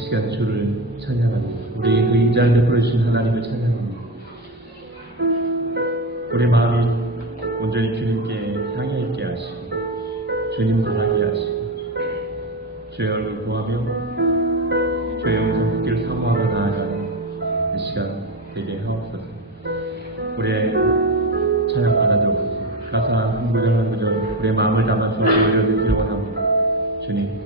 시간 주를 찬양합니다. 우리 의인자를 베풀어 주신 하나님을 찬양합니다. 우리 마음이 온전히 주님께 향해 있게 하시고 주님 바라게 하시고 주의 얼굴 보하며 주의 영성 길 사모하며 나아가는 이 시간 되게 하옵소서. 우리의 찬양 받아들고 가사 한 구절 한 구절 우리의 마음을 담아서 올려드리기를 원합니다. 주님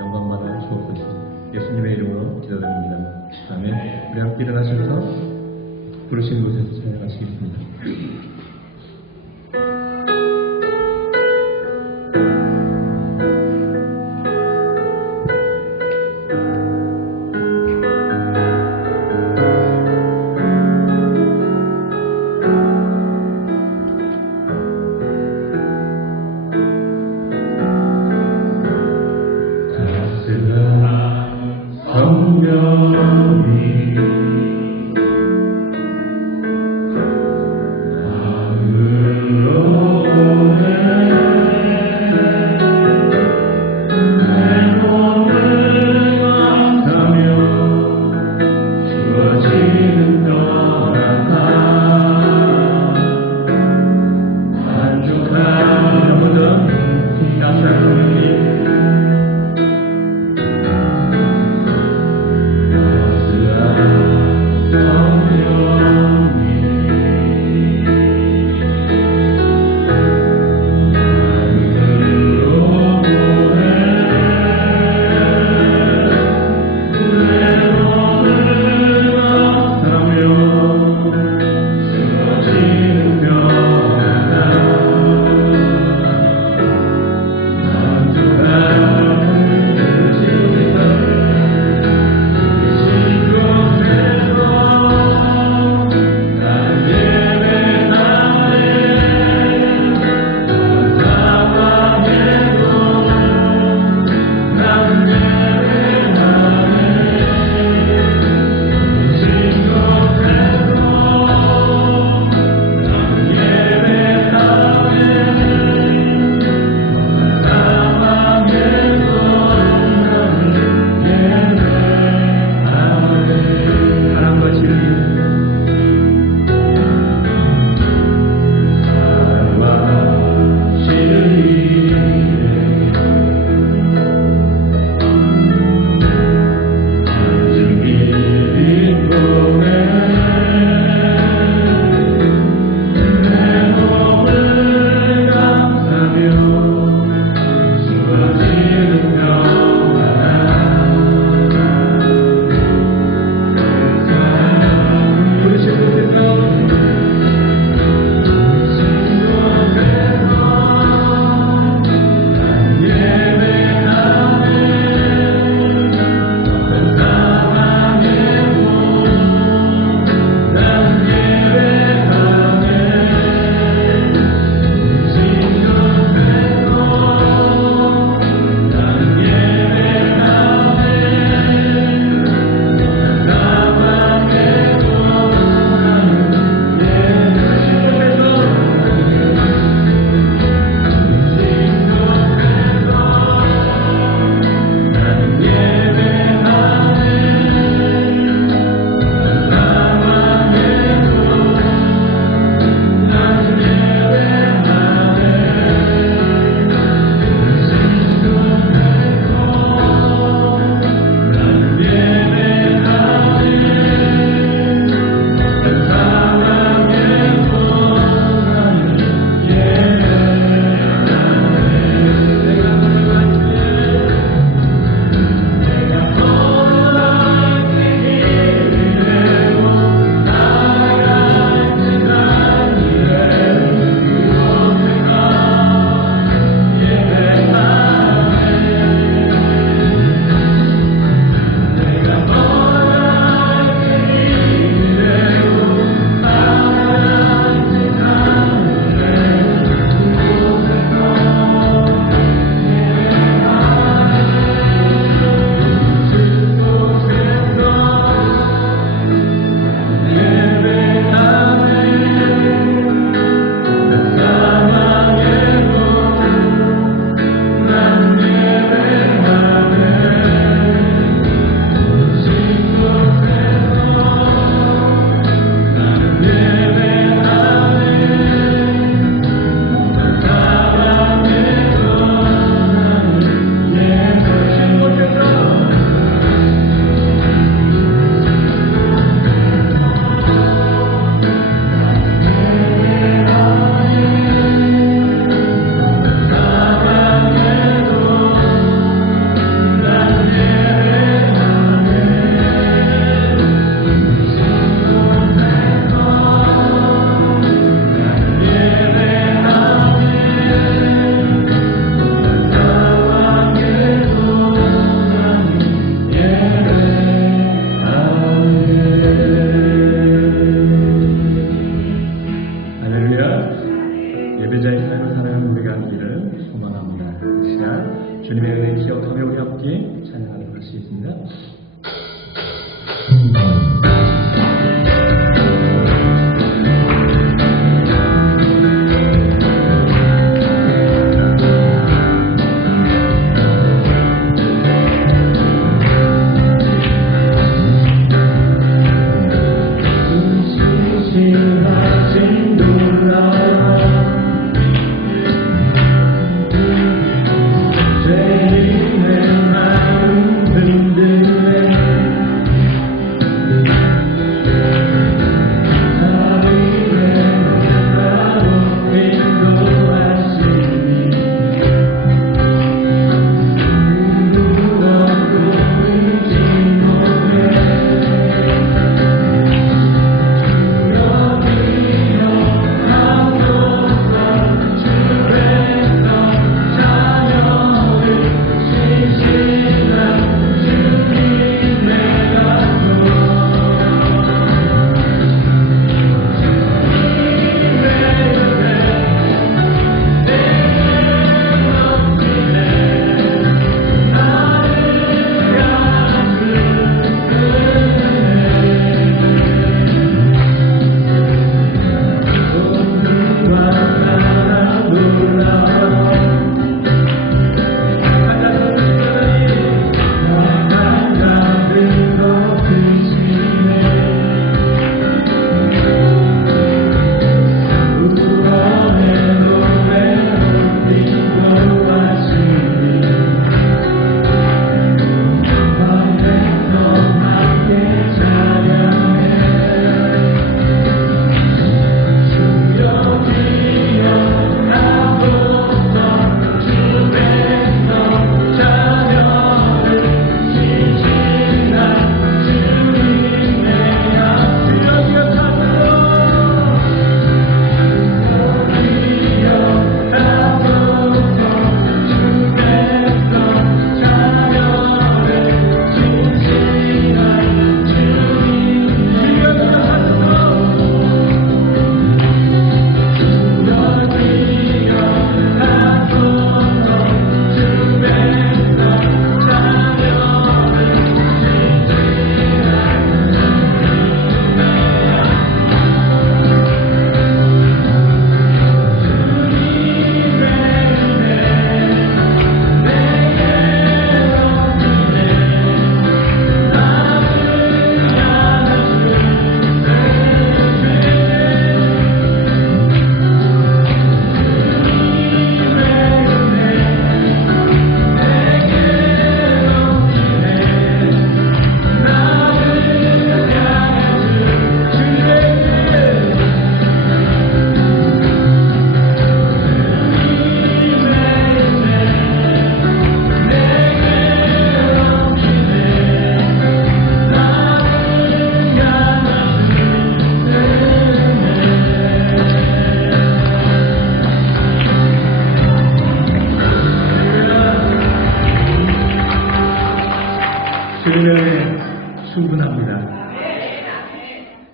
영광 받아 주옵소서. 예수님의 이름으로 기도드립니다. 아멘. 우리 함께 일어나셔서 부르신 곳에서 찬양하시겠습니다. 성령이 주님의 은혜 충분합니다.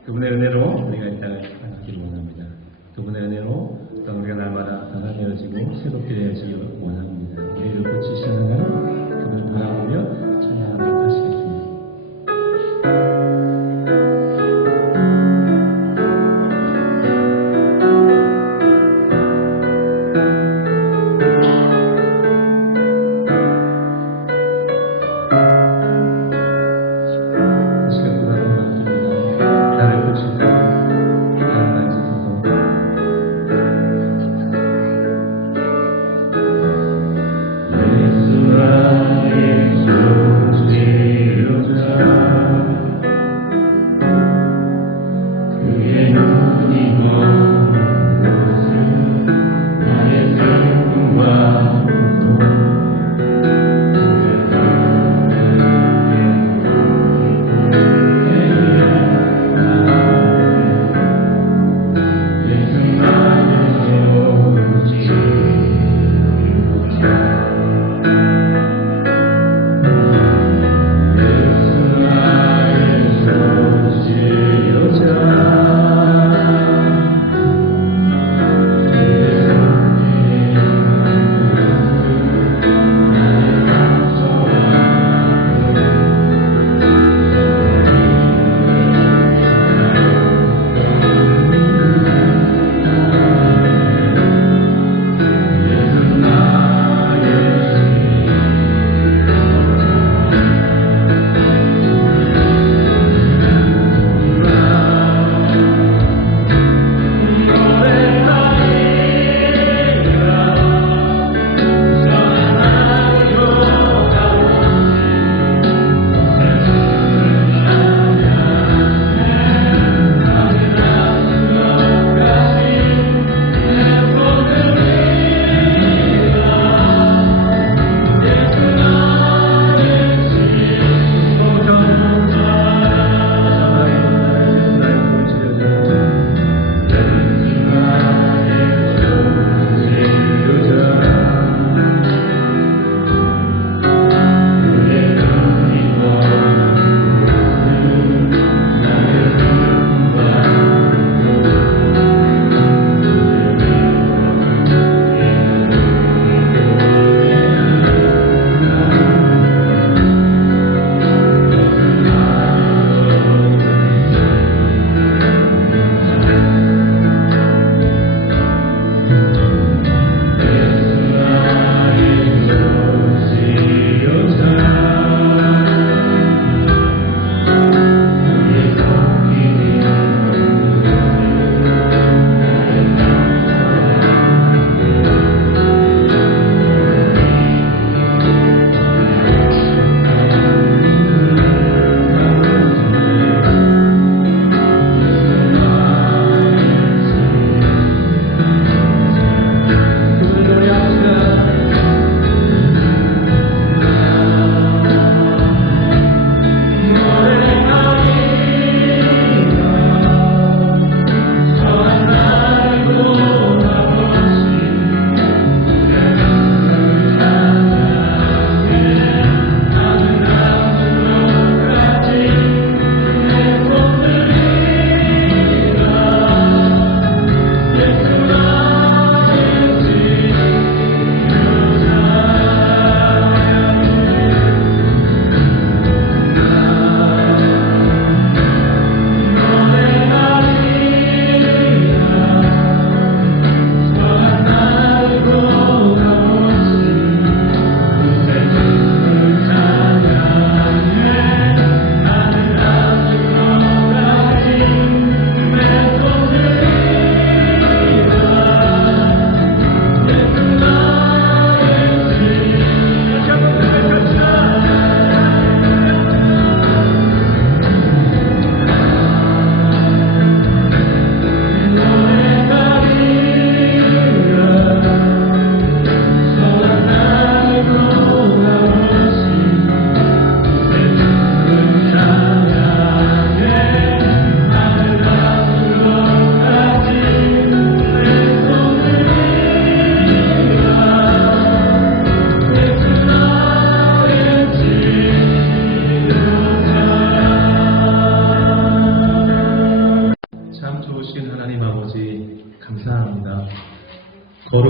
그분의 은혜로 우리가 이 땅을 살아가기를 원합니다. 그분의 은혜로 또 우리가 날마다 변화 되어지고 새롭게 되어지기를 원합니다. 우리를 고치시는 하나님, 그분을 바라보며 찬양하도록 하시겠습니다. 예수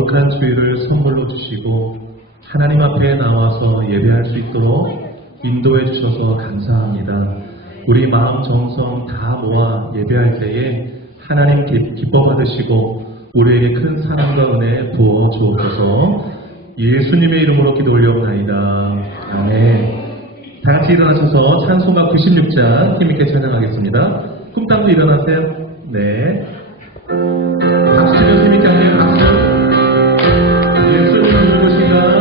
거룩한 주일을 선물로 주시고 하나님 앞에 나와서 예배할 수 있도록 인도해 주셔서 감사합니다. 우리 마음 정성 다 모아 예배할 때에 하나님 기뻐 받으시고 우리에게 큰 사랑과 은혜 부어 주옵소서. 예수님의 이름으로 기도 올려옵나이다. 아멘. 다 같이 일어나셔서 찬송가 96장 힘있게 찬양하겠습니다. 꿈땅도 일어나세요. 네. 박수 치면 힘있게 하세요. 박수. 예수님 누구신가?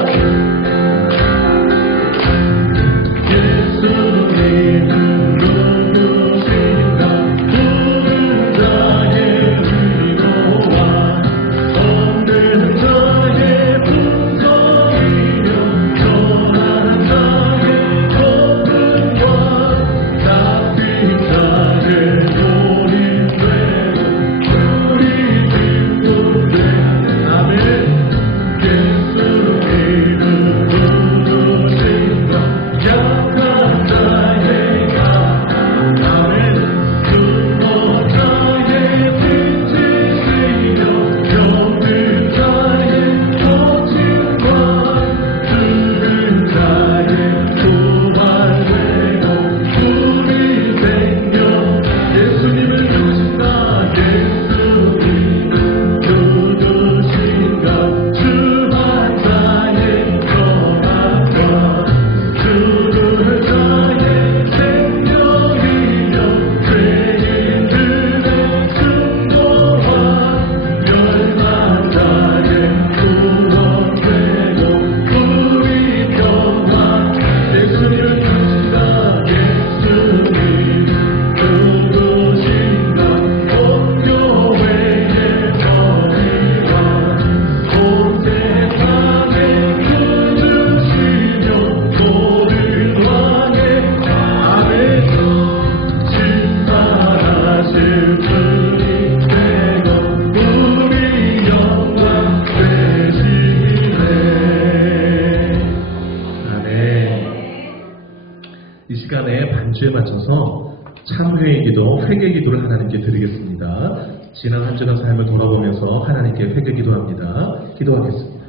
반주에 맞춰서 참회의 기도, 회개 기도를 하나님께 드리겠습니다. 지난 한 주간 삶을 돌아보면서 하나님께 회개 기도합니다. 기도하겠습니다.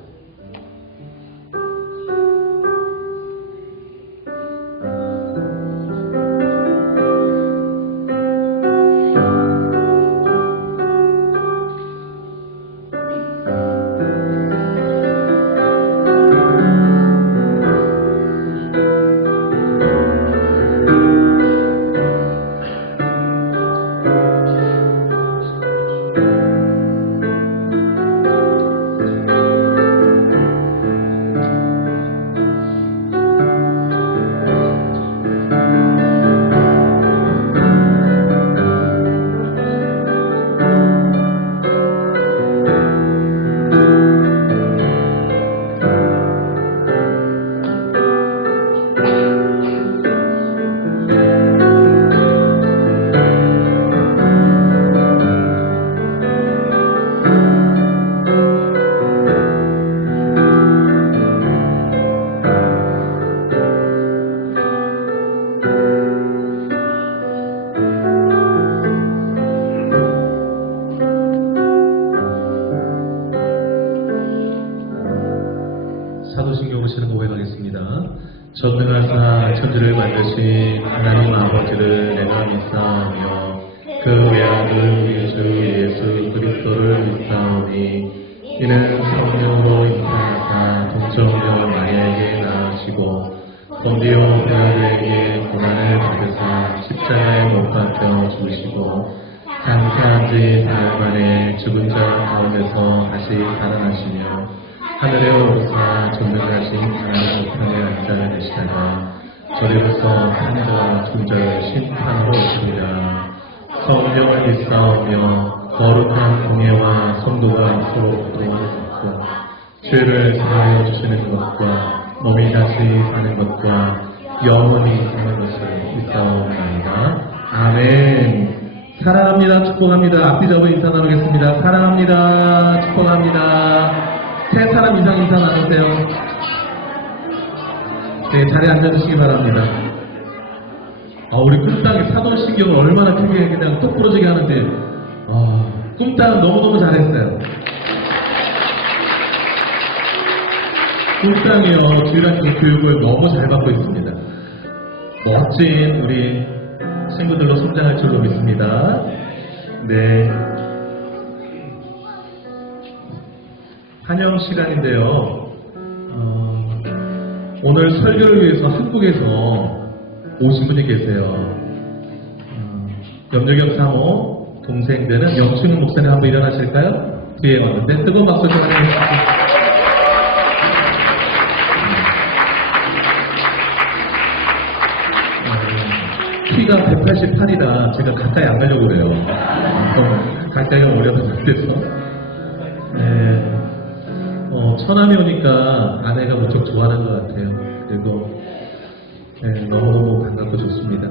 사도신경 오시는 고백하겠습니다. 전능하사 천지를 만드신 하나님 아버지를 내가 믿사오며 그 외아들 우리 주 예수 그리스도를 믿사오니 이는 성령으로 잉태하사 동정녀 마리아에게 낳으시고 본디오 빌라도에게 고난을 받으사 십자가에 못 박혀 죽으시고 장사한 지 사흘 만에 죽은 자 가운데서 다시 살아나시며 하늘에 오르사 전능하신 하나님 우편에 앉아 계시다가 저리로서 산자와 존재를 심판하러 오십니다. 성령을 믿사오며 거룩한 공예와 성도가 서로 도와주고 죄를 사하여 주시는 것과 몸이 다시 사는 것과 영원히 사는 것을 믿사옵나이다. 아멘. 사랑합니다. 축복합니다. 앞뒤 잡은 인사 나누겠습니다. 사랑합니다. 축복합니다. 세 사람 이상 인사 나누세요. 네, 자리에 앉아주시기 바랍니다. 우리 꿈땅이 사도신경을 얼마나 크게 그냥 똑 부러지게 하는데, 꿈땅 너무너무 잘했어요. 꿈땅이요. 주일학교 교육을 너무 잘 받고 있습니다. 멋진 우리 친구들로 성장할 줄로 믿습니다. 네. 환영 시간인데요. 오늘 설교를 위해서 한국에서 오신 분이 계세요. 염려경 사모 동생 되는 영춘 목사님 한번 일어나실까요? 뒤에 왔는데 뜨거운 박수 좀 해주세요. 키가 188이라 제가 가까이 안 가려고 그래요. 가까이 가면 어려서 안 돼서. 네. 처남이 오니까 아내가 무척 좋아하는 것 같아요. 그리고 네, 너무너무 반갑고 좋습니다.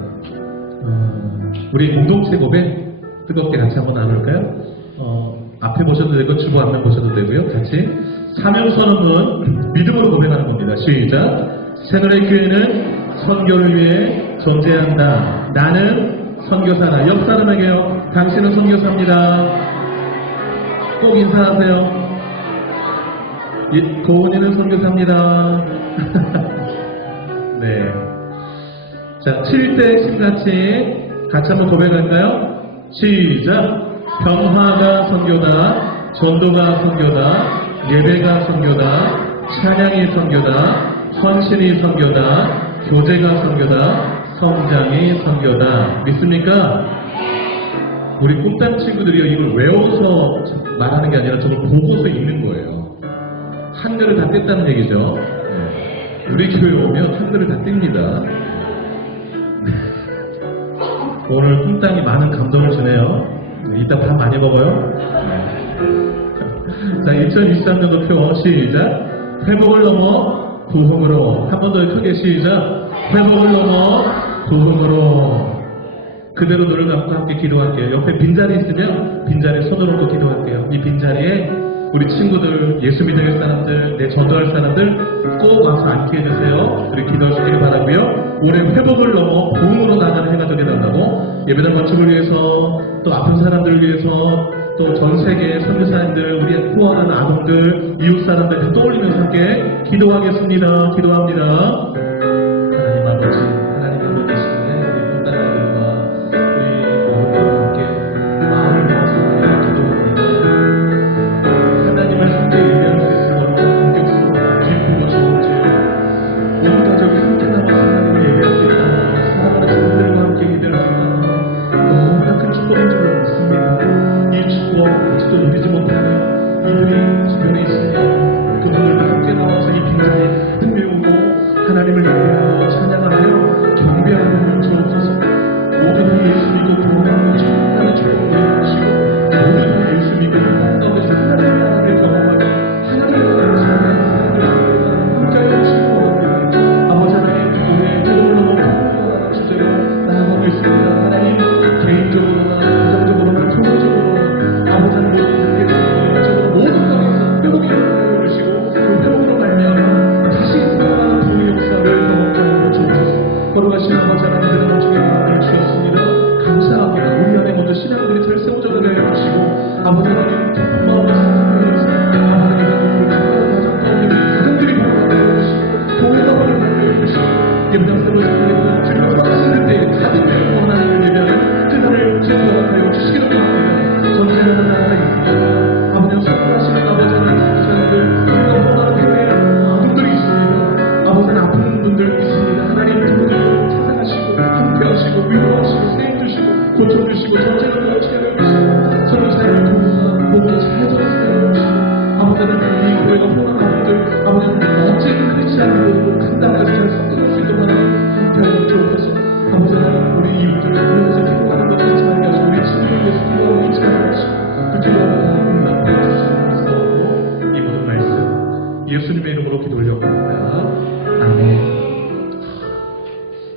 우리 공동체 고백 뜨겁게 같이 한번 나눌까요? 앞에 보셔도 되고 주보 앞면 보셔도 되고요. 같이 사명선언은 믿음으로 고백하는 겁니다. 시작! 새누리 교회는 선교를 위해 존재한다. 나는 선교사다. 옆 사람에게요. 당신은 선교사입니다. 꼭 인사하세요. 고은이는 선교사입니다. 네. 자, 7대 핵심같이 같이 한번 고백할까요? 시작! 병화가 선교다. 전도가 선교다. 예배가 선교다. 찬양이 선교다. 헌신이 선교다. 교제가 선교다. 성장이 선교다. 믿습니까? 우리 꿈땅 친구들이요, 이걸 외워서 말하는 게 아니라 저걸 보고서 읽는 거예요. 한글을 다 뗐다는 얘기죠. 우리 교회 오면 한글을 다 띱니다. 오늘 꿈땅이 많은 감동을 주네요. 이따 밥 많이 먹어요. 자, 2023년도 표 시작. 회복을 넘어 부흥으로. 한 번 더 크게 시작. 회복을 넘어 부흥으로. 그대로 눈을 감고 함께 기도할게요. 옆에 빈자리 있으면 빈자리에 손을 얹고 기도할게요. 이 빈자리에 우리 친구들, 예수 믿을 사람들, 내 전도할 사람들 꼭 와서 앉게 해주세요. 우리 기도하시길 바라고요. 올해 회복을 넘어 부흥으로 나가는 해가 되게 된다고 예배당 건축을 위해서, 또 아픈 사람들을 위해서, 또 전 세계 선교사님들, 우리 후원하는 아동들, 이웃 사람들 떠올리면서 함께 기도하겠습니다. 기도합니다. 하나님 아버지, 하나님 한 분 계시는데 우리 꿈땅이들과 우리 모두와 함께 마음을 모아서 기도합니다. 하나님을 함께 예배할 수 있으면 얼마나 공격스러워 기쁘고 좋은 줄, 온 가족이 함께 나와서 하나님을 예배할 수 있다면, 사랑하는 친구들과 함께 예배할 수 있다면 너무나 큰 축복인 줄 믿습니다. 이 축복 아직도 누리지 못하는 이들이 주변에 있으면 그분들과 함께 나와서 이 빈자리에 흥미우고 하나님을 예배하고 찬양하며 경배하는 주옵소서. 모든 이 예수 믿고 구원하는 정말 축복을 해주시고, 모든 이 예수 믿고 구원 가운데서 하나님의 나라를 경험하고 하나님의 나라를 사랑하는 함께하여 주시고 원합니다. 아버지 하나님, 우리의 회복을 넘어 부흥하는 주제로 나아가고 있습니다. 하나님, 개인적으로나 가정적으로나 교회적으로나 아버지 하나님, 모든 가운데서 회복이 일어나게 해주시고 그 회복으로 말미암아 다시 살아나는 부흥의 역사를 경험하게 하여 주옵소서. 걸어가신 아버지 하나님, 대단한 주의 은혜를 주셨습니다. 감사합니다. 우리 안에 먼저 신앙들이 잘 세워져 가게 해주시고, 아버지 하나님, 기쁜 마음으로 사랑하면서 하나님의 눈물을 가정 가운데 가정들이 복하게 해주시고, 교회가 번영하게 해주시고, 예배당 세워지고 주님을 하시는 때에 가득 메우고 하나님을 예배하는 그날을 기억하여 주시기를 바랍니다. 전쟁을 나라가 있습니다. 아버지 선포하시는 아버지 하나님, 사람들 건강하게 된 분들이 있습니다. 아버지 아픈 분들 있습니다. 하나님 그분들을 찾아가시고 함께하시고 위로하시고 세임주시고 고쳐주시고 전쟁을 멈추게 해주시고 서로 잘 돕는 복을 잘 전수해 주시고, 아버지 하나님 이 교회가 평안한 분들, 아버지 하나님 멋진 크리스찬들로 큰 나라에서 잘 성공할 수 있도록 함께하여 주옵소서. 아버지 하나님, 우리 이웃들 교회에서 기도하는 것 잊지 말게 하시고, 우리 친구들 위해서 기도하는 것 잊지 말게 하시고, 그 기도하는 응답해 주시는 믿사오고 이 모든 말씀 예수님의 이름으로 기도 올려봅니다. 아멘.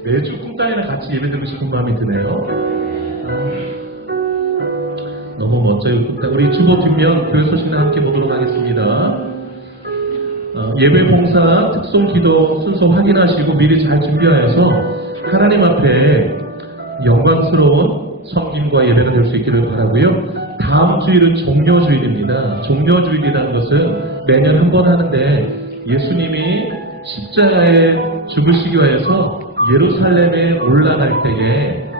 매주 꿈땅이랑 같이 예배드리고 싶은 마음이 드네요. 너무 멋져요. 꿈땅. 우리 주보 뒷면 교회 소식을 함께 보도록 하겠습니다. 예배 봉사, 특송 기도 순서 확인하시고 미리 잘 준비하여서 하나님 앞에 영광스러운 섬김과 예배가 될 수 있기를 바라고요. 다음 주일은 종료주일입니다. 종료주일이라는 것은 매년 한 번 하는데 예수님이 십자가에 죽으시기 위해서 예루살렘에 올라갈 때에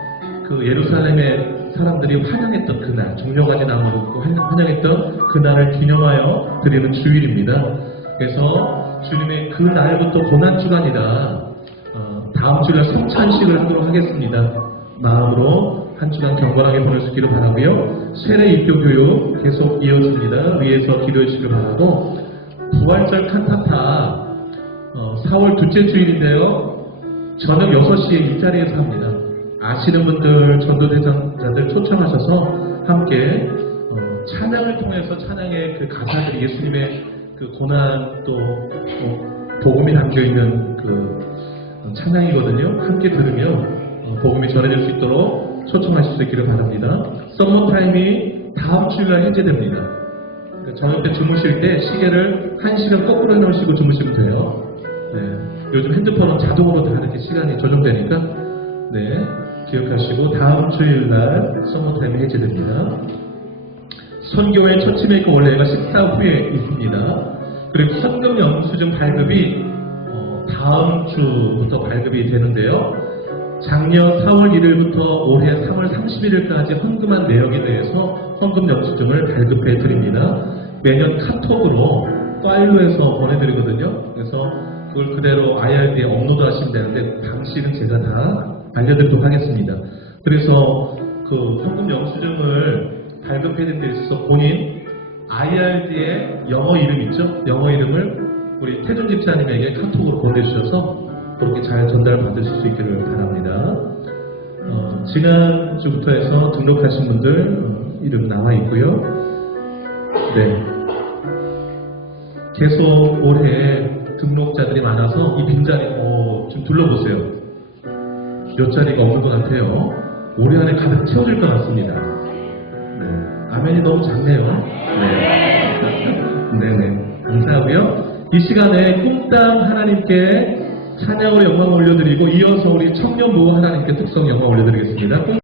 그 예루살렘의 사람들이 환영했던 그날, 종려가지 나무를 놓고 환영했던 그날을 기념하여 드리는 주일입니다. 그래서 주님의 그 날부터 고난주간이라 다음 주일날 성찬식을 하도록 하겠습니다. 마음으로 한 주간 경건하게 보낼 수 있기를 바라고요. 세례 입교 교육 계속 이어집니다. 위에서 기도해 주시길 바라고, 부활절 칸타타 4월 둘째 주일인데요. 저녁 6시에 이 자리에서 합니다. 아시는 분들, 전도대장자들 초청하셔서 함께 찬양을 통해서 찬양의 그 가사들이 예수님의 그 고난 또 복음이 담겨있는 그 찬양이거든요. 함께 들으며 복음이 전해질 수 있도록 초청하실 수 있기를 바랍니다. 썸머타임이 다음 주일날 해제됩니다. 그러니까 저녁 때 주무실 때 시계를 1시간 거꾸로 해놓으시고 주무시면 돼요. 네. 요즘 핸드폰은 자동으로 다 이렇게 시간이 조정되니까 네, 기억하시고 다음 주일날 썸머타임이 해제됩니다. 선교회 처치메이커 원래가 식사 후에 있습니다. 그리고 헌금 영수증 발급이 다음 주부터 발급이 되는데요. 작년 4월 1일부터 올해 3월 31일까지 헌금한 내역에 대해서 헌금 영수증을 발급해 드립니다. 매년 카톡으로 파일로 해서 보내드리거든요. 그래서 그걸 그대로 IRD에 업로드 하시면 되는데 방식은 제가 다 알려드리도록 하겠습니다. 그래서 그 헌금 영수증을 발급해드린 데 있어서 본인 IRD의 영어 이름 있죠? 영어 이름을 우리 태준 집사님에게 카톡으로 보내주셔서 그렇게 잘 전달받으실 수 있기를 바랍니다. 지난주부터 해서 등록하신 분들 이름 나와 있고요. 네. 계속 올해 등록자들이 많아서 이 빈자리 좀 둘러보세요. 몇 자리가 없는 것 같아요. 올해 안에 가득 채워질 것 같습니다. 네. 아멘이 너무 작네요. 네. 네네. 감사하고요. 이 시간에 꿈땅 하나님께 찬양으로 영광을 올려드리고 이어서 우리 청년부 하나님께 특성 영광 올려드리겠습니다. 네.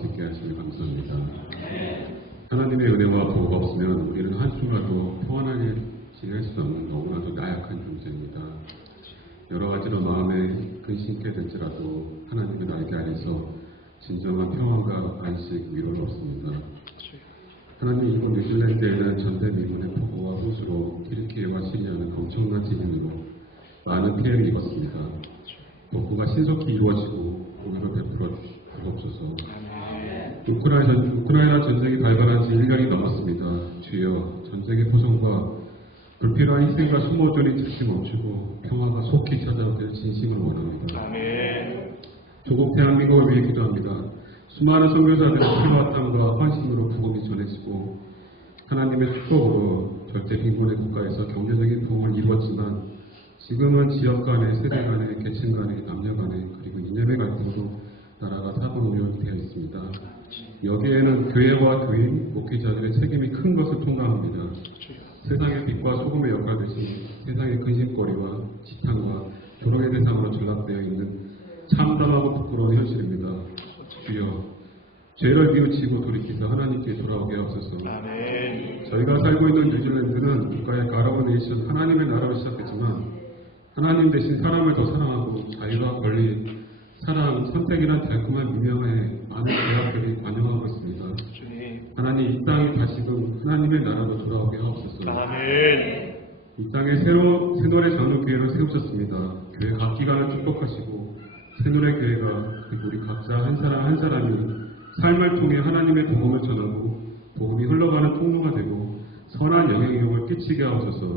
수 있게 하시니 감사합니다. 하나님의 은혜와 보호가 없으면 우리는 한순간도 평안하게 지낼 수 없는 너무나도 나약한 존재입니다. 여러 가지로 마음에 근심케 될지라도 하나님의 날개 아래서 진정한 평안과 안식, 위로를 얻습니다. 하나님, 이번 뉴질랜드에는 전대미군의 폭우와 호수로 튀르키예와 시리아는 엄청난 지진으로 많은 피해를 입었습니다. 복구가 신속히 이루어지고 공유를 베풀어 주옵소서. 우크라이나 전쟁이 발발한 지 1년이 넘었습니다. 주여, 전쟁의 포성과 불필요한 희생과 소모전이 즉시 멈추고 평화가 속히 찾아오길 진심을 원합니다. 조국 대한민국을 위해 기도합니다. 수많은 선교사들의 피와 땀과 헌신으로 복음이 전해지고 하나님의 축복으로 절대 빈곤의 국가에서 경제적인 부흥을 이루었지만 지금은 지역 간의, 세대 간의, 계층 간의, 남녀 간의, 그리고 이념의 갈등으로 나라가 사분오열되어 있습니다. 여기에는 교회와 교인, 목회자들의 책임이 큰 것을 통감합니다. 세상의 빛과 소금의 역할 대신 세상의 근심거리와 지탄과 조롱의 대상으로 전락되어 있는 참담하고 부끄러운 현실입니다. 주여, 죄를 뉘우치고 돌이키서 하나님께 돌아오게 하옵소서. 저희가 살고 있는 뉴질랜드는 국가의 가라고 네이션 하나님의 나라로 시작했지만 하나님 대신 사람을 더 사랑하고 자유와 권리, 사랑, 선택이란 달콤한 미명에 많은 대학들이 관여하고 있습니다. 하나님, 이 땅이 다시금 하나님의 나라로 돌아오게 하옵소서. 이 땅에 새노래 전후 교회를 세우셨습니다. 교회 각 기관을 축복하시고 새노래 교회가 그리고 우리 각자 한 사람 한 사람이 삶을 통해 하나님의 복음을 전하고 복음이 흘러가는 통로가 되고 선한 영향력을 끼치게 하옵소서.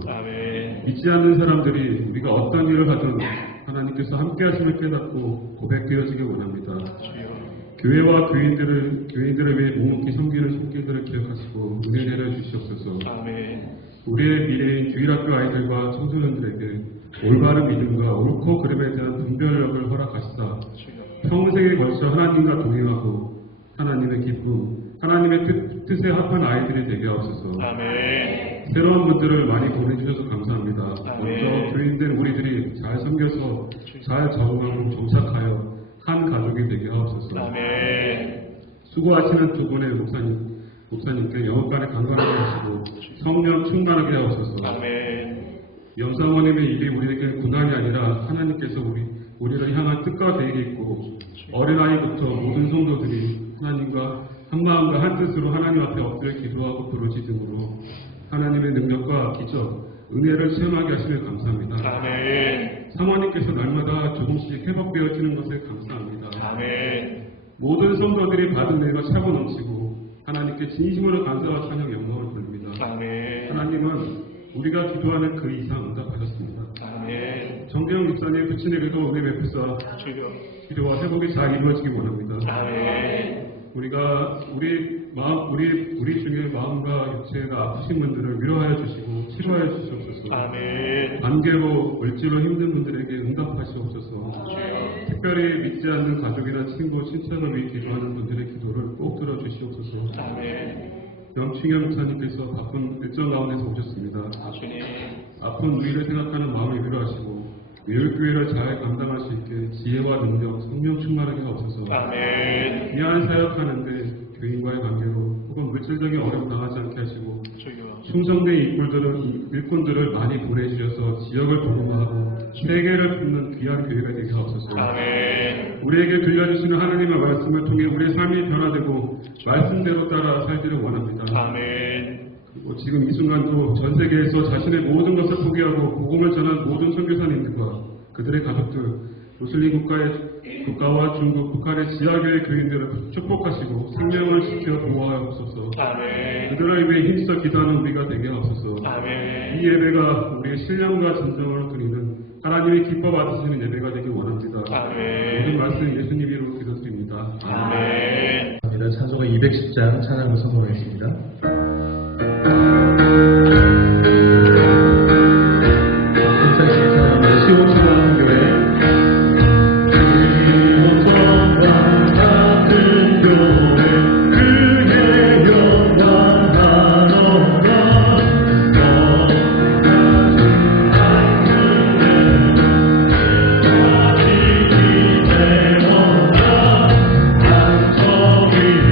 믿지 않는 사람들이 우리가 어떤 일을 하든 하나님께서 함께 하심을 깨닫고 고백되어지길 원합니다. 교회와 교인들을 위해 묵묵히 섬기는 손길들을 기억하시고 은혜 내려주시옵소서. 우리의 미래인 주일학교 아이들과 청소년들에게 올바른 믿음과 옳고 그름에 대한 분별력을 허락하시사 평생에 걸쳐 하나님과 동행하고 하나님의 기쁨, 하나님의 뜻에 합한 아이들이 되게 하옵소서. 새로운 분들을 많이 보내주셔서 감사합니다. 먼저 교인된 우리들이 잘 섬겨서 잘 적응하고 정착하여 한 가족이 되게 하옵소서. 수고하시는 두 분의 목사님께 영업간에 강건하게 하시고 성령 충만하게 하옵소서. 염사모님의 일이 우리에게 고난이 아니라 하나님께서 우리를 향한 뜻과 계획이 있고 어린아이부터 모든 성도들이 하나님과 한마음과 한뜻으로 하나님 앞에 엎드려 기도하고 부르짖음으로 하나님의 능력과 기적, 은혜를 체험하게 하시며 감사합니다. 사모님께서 날마다 조금씩 회복되어지는 것에 감사합니다. 모든 성도들이 받은 은혜가 차고 넘치고 하나님께 진심으로 감사와 찬양 영광을 돌립니다. 하나님은 우리가 기도하는 그 이상 응답하셨습니다. 정경 목사님 부친에게도 은혜 베푸사 기도와 회복이 잘 이루어지기 원합니다. 우리 중에 마음과 육체가 아프신 분들을 위로하여 주시고 치료하여 주시옵소서. 관계로 물질로 힘든 분들에게 응답하시옵소서. 특별히 믿지 않는 가족이나 친구, 친척을 위해 기도하는 분들의 기도를 꼭 들어주시옵소서. 명충현 목사님께서 바쁜 일정 가운데서 오셨습니다. 아픈 우리를 생각하는 마음을 위로하시고 외울교회를 잘 감당할 수 있게 지혜와 능력, 성령 충만하게 하옵소서. 귀한 사역하는데 교인과의 관계로 혹은 물질적인 어려움 당하지 않게 하시고 충성된 일꾼들을 많이 보내주셔서 지역을 복음화하고 세계를 품는 귀한 교회가 되게 하옵소서. 우리에게 들려주시는 하나님의 말씀을 통해 우리의 삶이 변화되고 말씀대로 따라 살기를 원합니다. 그리고 지금 이 순간도 전 세계에서 자신의 모든 것을 포기하고 복음을 전한 모든 선교사님들과 그들의 가족들, 무슬림 국가와 중국, 북한의 지하교회 교인들을 축복하시고 생명을 지켜 보호하옵소서. 그들을 위해 힘써 기도하는 우리가 되게 하옵소서. 이 예배가 우리의 신령과 진정을 드리는 하나님의 기뻐 받으시는 예배가 되길 원합니다. 모든 말씀 예수님 이름으로 기도드립니다. 아멘. 찬송가 210장 찬양을 선포하겠습니다. We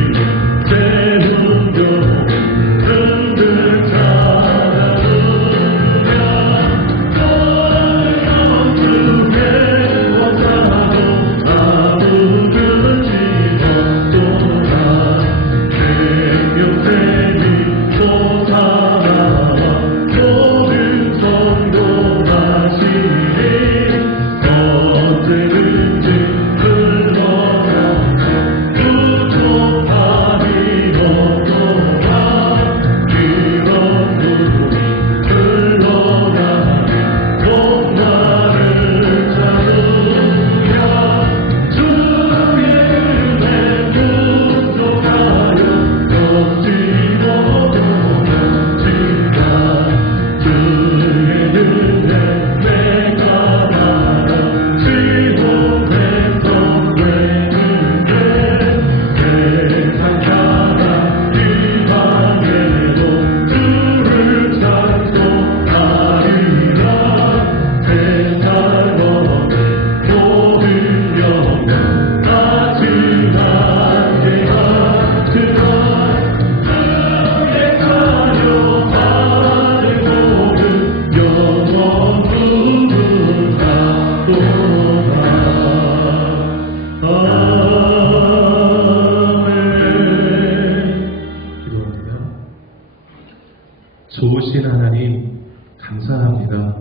좋으신 하나님 감사합니다.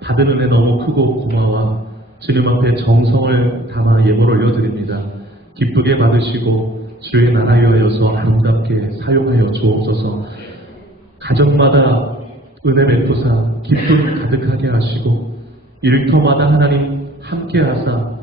받은 은혜 너무 크고 고마워 주님 앞에 정성을 담아 예물을 올려드립니다. 기쁘게 받으시고 주의 나라에 하여서 아름답게 사용하여 주옵소서. 가정마다 은혜 베푸사 기쁨 가득하게 하시고 일터마다 하나님 함께 하사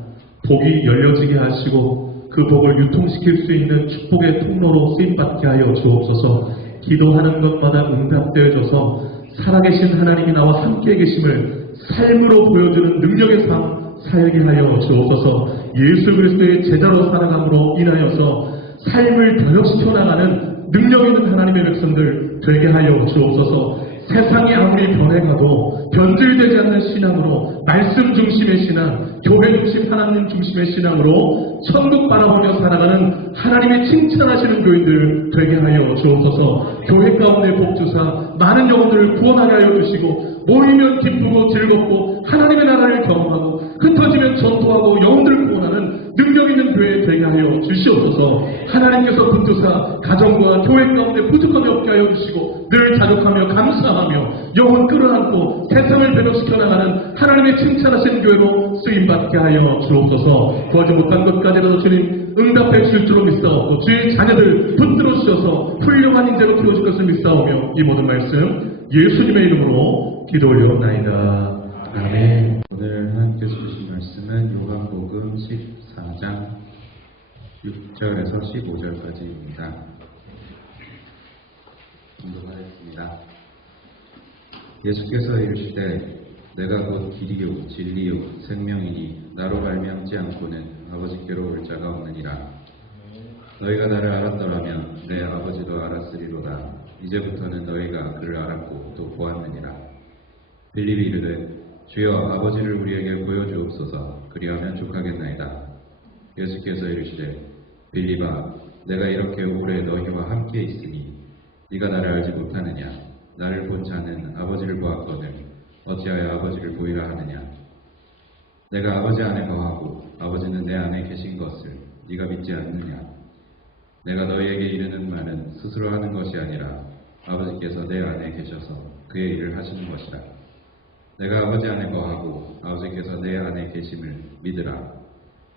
복이 열려지게 하시고 그 복을 유통시킬 수 있는 축복의 통로로 쓰임받게 하여 주옵소서. 기도하는 것마다 응답되어져서 살아계신 하나님이 나와 함께 계심을 삶으로 보여주는 능력의 삶 살게 하여 주옵소서. 예수 그리스도의 제자로 살아감으로 인하여서 삶을 변혁시켜 나가는 능력 있는 하나님의 백성들 되게 하여 주옵소서. 세상이 아무리 변해가도 변질되지 않는 신앙으로 말씀 중심의 신앙, 교회 중심 하나님 중심의 신앙으로 천국 바라보며 살아가는 하나님의 칭찬하시는 교인들 되게 하여 주옵소서. 교회 가운데 복주사 많은 영혼들을 구원하게 하여 주시고 모이면 기쁘고 즐겁고 하나님의 나라를 경험하고 흩어지면 전도하고 영혼들을 구원하는 능력 있는 교회 되게 하여 주시옵소서. 하나님께서 붙드사 가정과 교회 가운데 부족함이 없게 하여 주시고 늘 자족하며 감사하며 영혼 끌어안고 세상을 변혁시켜 나가는 하나님의 칭찬하시는 교회로 쓰임받게 하여 주옵소서. 구하지 못한 것까지라도 주님 응답해 주실 줄로 믿사옵고 주의 자녀들 붙들어 주셔서 훌륭한 인재로 키워줄 것을 믿사오며 이 모든 말씀 예수님의 이름으로 기도 올려옵나이다. 아멘. 오늘 하나님께서 주신 말씀은 요한복음 14장 6절에서 15절까지입니다. 공독하겠습니다. 예수께서 이르시되 내가 곧 길이요 진리요 생명이니 나로 말미암지 않고는 아버지께로 올 자가 없느니라. 너희가 나를 알았더라면 내 아버지도 알았으리로다. 이제부터는 너희가 그를 알았고 또 보았느니라. 빌립이 이르되 주여 아버지를 우리에게 보여주옵소서. 그리하면 족하겠나이다. 예수께서 이르시되 빌립아 내가 이렇게 오래 너희와 함께 있으니 네가 나를 알지 못하느냐. 나를 본 자는 아버지를 보았거늘 어찌하여 아버지를 보이라 하느냐. 내가 아버지 안에 거하고 아버지는 내 안에 계신 것을 네가 믿지 않느냐. 내가 너희에게 이르는 말은 스스로 하는 것이 아니라 아버지께서 내 안에 계셔서 그의 일을 하시는 것이라. 내가 아버지 안에 거하고 아버지께서 내 안에 계심을 믿으라.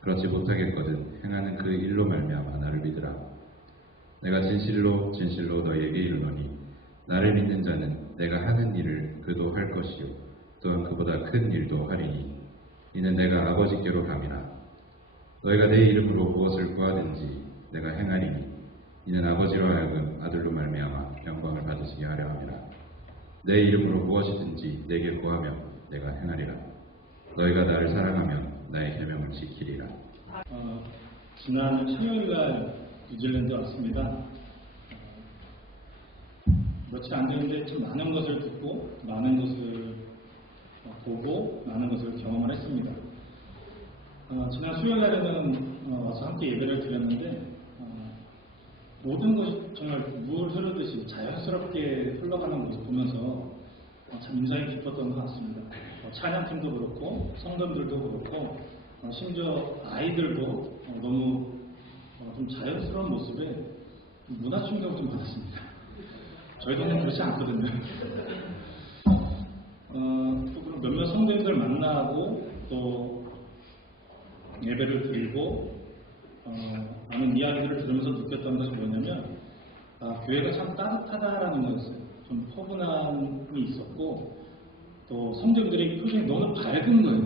그렇지 못하겠거든 행하는 그 일로 말미암아 나를 믿으라. 내가 진실로 진실로 너희에게 이르노니 나를 믿는 자는 내가 하는 일을 그도 할 것이요 또한 그보다 큰 일도 하리니 이는 내가 아버지께로 감이라. 너희가 내 이름으로 무엇을 구하든지 내가 행하리니 이는 아버지로 하여금 아들로 말미암아 영광을 받으시게 하려 함이라. 내 이름으로 무엇이든지 내게 구하면 내가 행하리라. 너희가 나를 사랑하면 나의 계명을 지키리라. 지난 토요일날 뉴질랜드 왔습니다. 며칠 안 되는데 좀 많은 것을 듣고 많은 것을 보고 많은 것을 경험을 했습니다. 지난 수요일날에는 와서 함께 예배를 드렸는데 모든 것이 정말 물 흐르듯이 자연스럽게 흘러가는 모습 보면서 참 인상이 깊었던 것 같습니다. 찬양팀도 그렇고 성도들도 그렇고 심지어 아이들도 너무 좀 자연스러운 모습에 문화 충격을 좀 받았습니다. 저희 동네는 그렇지 않거든요. 또 그런 몇몇 성도님들 만나고 또 예배를 드리고 많은 이야기들을 들으면서 느꼈던 것이 뭐냐면 교회가 참 따뜻하다라는 거였어요. 좀 포근함이 있었고 또 성도들의 표정이 너무 밝은 거예요.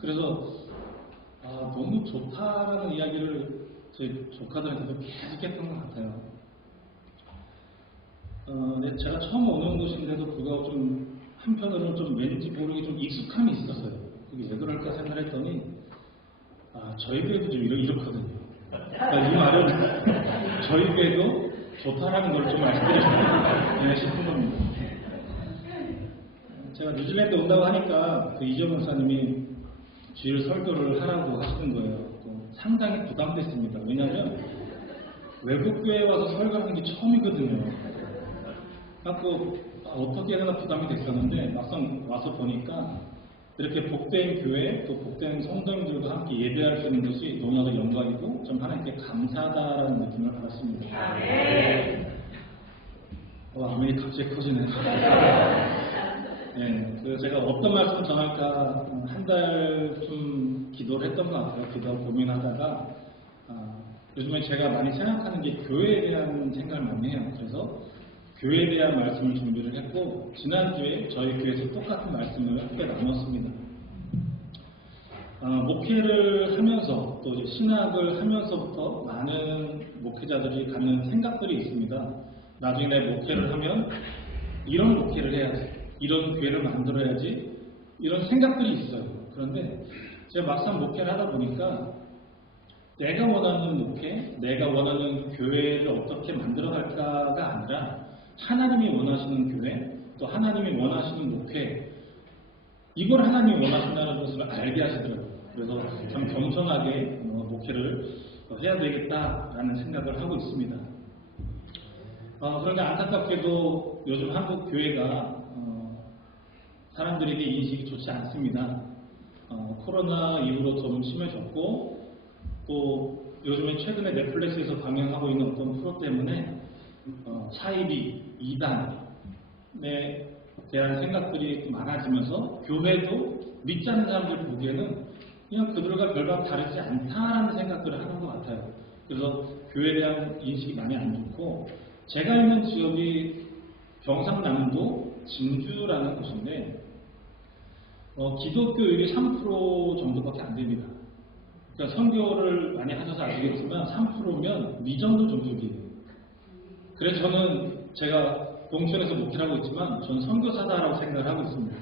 그래서 너무 좋다라는 이야기를 저희 조카들한테도 계속 했던 것 같아요. 제가 처음 오는 곳인데도 불구하고 좀 한편으로는 좀 왠지 모르게 좀 익숙함이 있었어요. 그게 왜 그럴까 생각을 했더니 저희 교회도 좀 이렇거든요. 이 말은 저희 교회도 좋다라는 걸 좀 말씀드리고 싶은 겁니다. 제가 뉴질랜드 온다고 하니까 그 이정 목사님이 주일 설교를 하라고 하시는 거예요. 상당히 부담됐습니다. 왜냐하면 외국 교회에 와서 설교하는 게 처음이거든요. 그래서 어떻게 해야 되나 부담이 됐었는데 막상 와서 보니까 이렇게 복된 교회 또 복된 성도님들과 함께 예배할 수 있는 것이 너무나도 영광이고 좀 하나님께 감사하다라는 느낌을 받았습니다. 아멘이 갑자기 커지네. 네, 그래서 제가 어떤 말씀을 전할까 한 달쯤 기도를 했던 것 같아요. 기도 고민하다가 요즘에 제가 많이 생각하는 게 교회에 대한 생각을 많이 해요. 그래서 교회에 대한 말씀을 준비를 했고 지난주에 저희 교회에서 똑같은 말씀을 함께 나눴습니다. 목회를 하면서 또 신학을 하면서부터 많은 목회자들이 갖는 생각들이 있습니다. 나중에 내 목회를 하면 이런 목회를 해야지, 이런 교회를 만들어야지, 이런 생각들이 있어요. 그런데 제가 막상 목회를 하다 보니까 내가 원하는 목회, 내가 원하는 교회를 어떻게 만들어갈까가 아니라 하나님이 원하시는 교회, 또 하나님이 원하시는 목회, 이걸 하나님이 원하신다는 것을 알게 하시더라고요. 그래서 참 겸손하게 목회를 해야 되겠다라는 생각을 하고 있습니다. 그런데 안타깝게도 요즘 한국 교회가 사람들에게 인식이 좋지 않습니다. 코로나 이후로 좀 심해졌고 또 요즘에 최근에 넷플릭스에서 방영하고 있는 어떤 프로 때문에 사이비, 이단에 대한 생각들이 많아지면서 교회도 믿지 않는 사람들 보기에는 그냥 그들과 별반 다르지 않다라는 생각들을 하는 것 같아요. 그래서 교회에 대한 인식이 많이 안 좋고 제가 있는 지역이 경상남도 진주라는 곳인데 기독교율이 3% 정도밖에 안 됩니다. 그러니까 선교를 많이 하셔서 아시겠지만 3%면 미전도 종족이에요. 그래서 저는 제가 봉천에서 목회를 하고 있지만 저는 선교사다라고 생각을 하고 있습니다.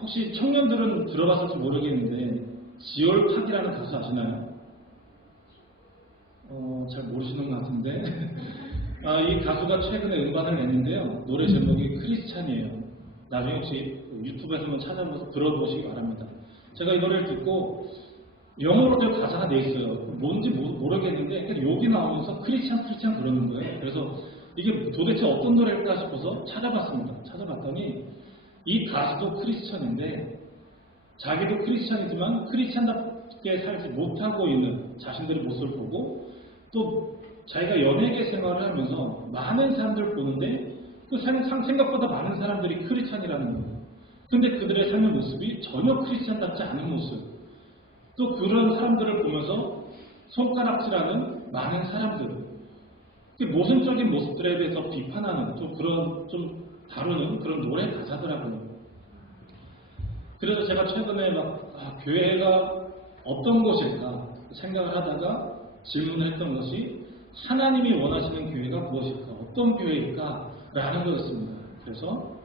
혹시 청년들은 들어봤을지 모르겠는데 지올팍이라는 가수 아시나요? 잘 모르시는 것 같은데 이 가수가 최근에 음반을 냈는데요. 노래 제목이 크리스찬이에요. 나중에 혹시 유튜브에서 한번 찾아보셔서 들어보시기 바랍니다. 제가 이 노래를 듣고 영어로 된 가사가 돼 있어요. 뭔지 모르겠는데 욕이 나오면서 크리스찬 그러는 거예요. 그래서 이게 도대체 어떤 노래일까 싶어서 찾아봤습니다. 찾아봤더니 이 가수도 크리스찬인데 자기도 크리스찬이지만 크리스찬답게 살지 못하고 있는 자신들의 모습을 보고 또 자기가 연예계 생활을 하면서 많은 사람들을 보는데 그 생각보다 많은 사람들이 크리스찬이라는 거예요. 근데 그들의 삶의 모습이 전혀 크리스찬답지 않은 모습, 또 그런 사람들을 보면서 손가락질하는 많은 사람들, 모순적인 모습들에 대해서 비판하는 좀 다루는 그런 노래 가사더라고요. 그래서 제가 최근에 교회가 어떤 곳일까 생각을 하다가 질문을 했던 것이 하나님이 원하시는 교회가 무엇일까, 어떤 교회일까 라는 거였습니다. 그래서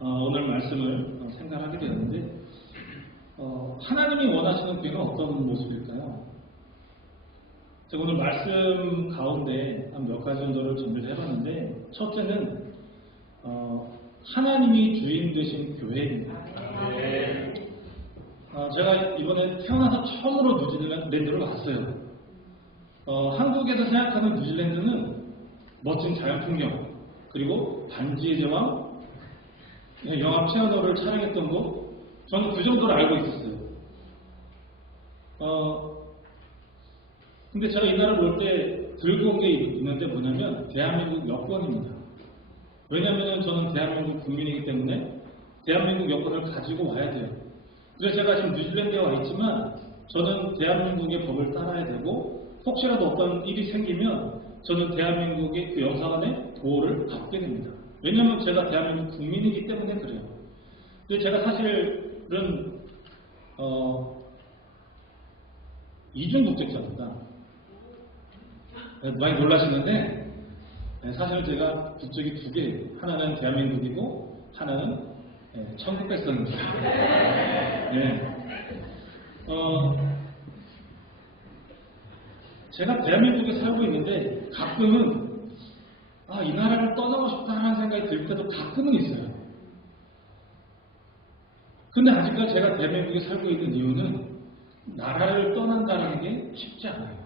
오늘 말씀을 생각하게 되었는데 하나님이 원하시는 교회는 어떤 모습일까요? 제가 오늘 말씀 가운데 한 몇 가지 정도를 준비를 해봤는데 첫째는 하나님이 주인 되신 교회입니다. 제가 이번에 태어나서 처음으로 뉴질랜드를 왔어요. 한국에서 생각하는 뉴질랜드는 멋진 자연풍경, 그리고 반지의 제왕, 영화 피아노를 촬영했던 곳, 저는 그 정도로 알고 있었어요. 근데 제가 이 나라를 올 때 들고 온 게 있는데 뭐냐면 대한민국 여권입니다. 왜냐하면 저는 대한민국 국민이기 때문에 대한민국 여권을 가지고 와야 돼요. 그래서 제가 지금 뉴질랜드에 와 있지만 저는 대한민국의 법을 따라야 되고 혹시라도 어떤 일이 생기면 저는 대한민국의 그 영사관의 도움을 받게 됩니다. 왜냐하면 제가 대한민국 국민이기 때문에 그래요. 근데 제가 사실은 이중국적자입니다. 많이 놀라시는데 사실 제가 국적이 두 개예요. 하나는 대한민국이고 하나는 천국 백성입니다. 네. 제가 대한민국에 살고 있는데 가끔은 이 나라를 떠나고 싶다 하는 생각이 들 때도 가끔은 있어요. 근데 아직까지 제가 대한민국에 살고 있는 이유는 나라를 떠난다는 게 쉽지 않아요.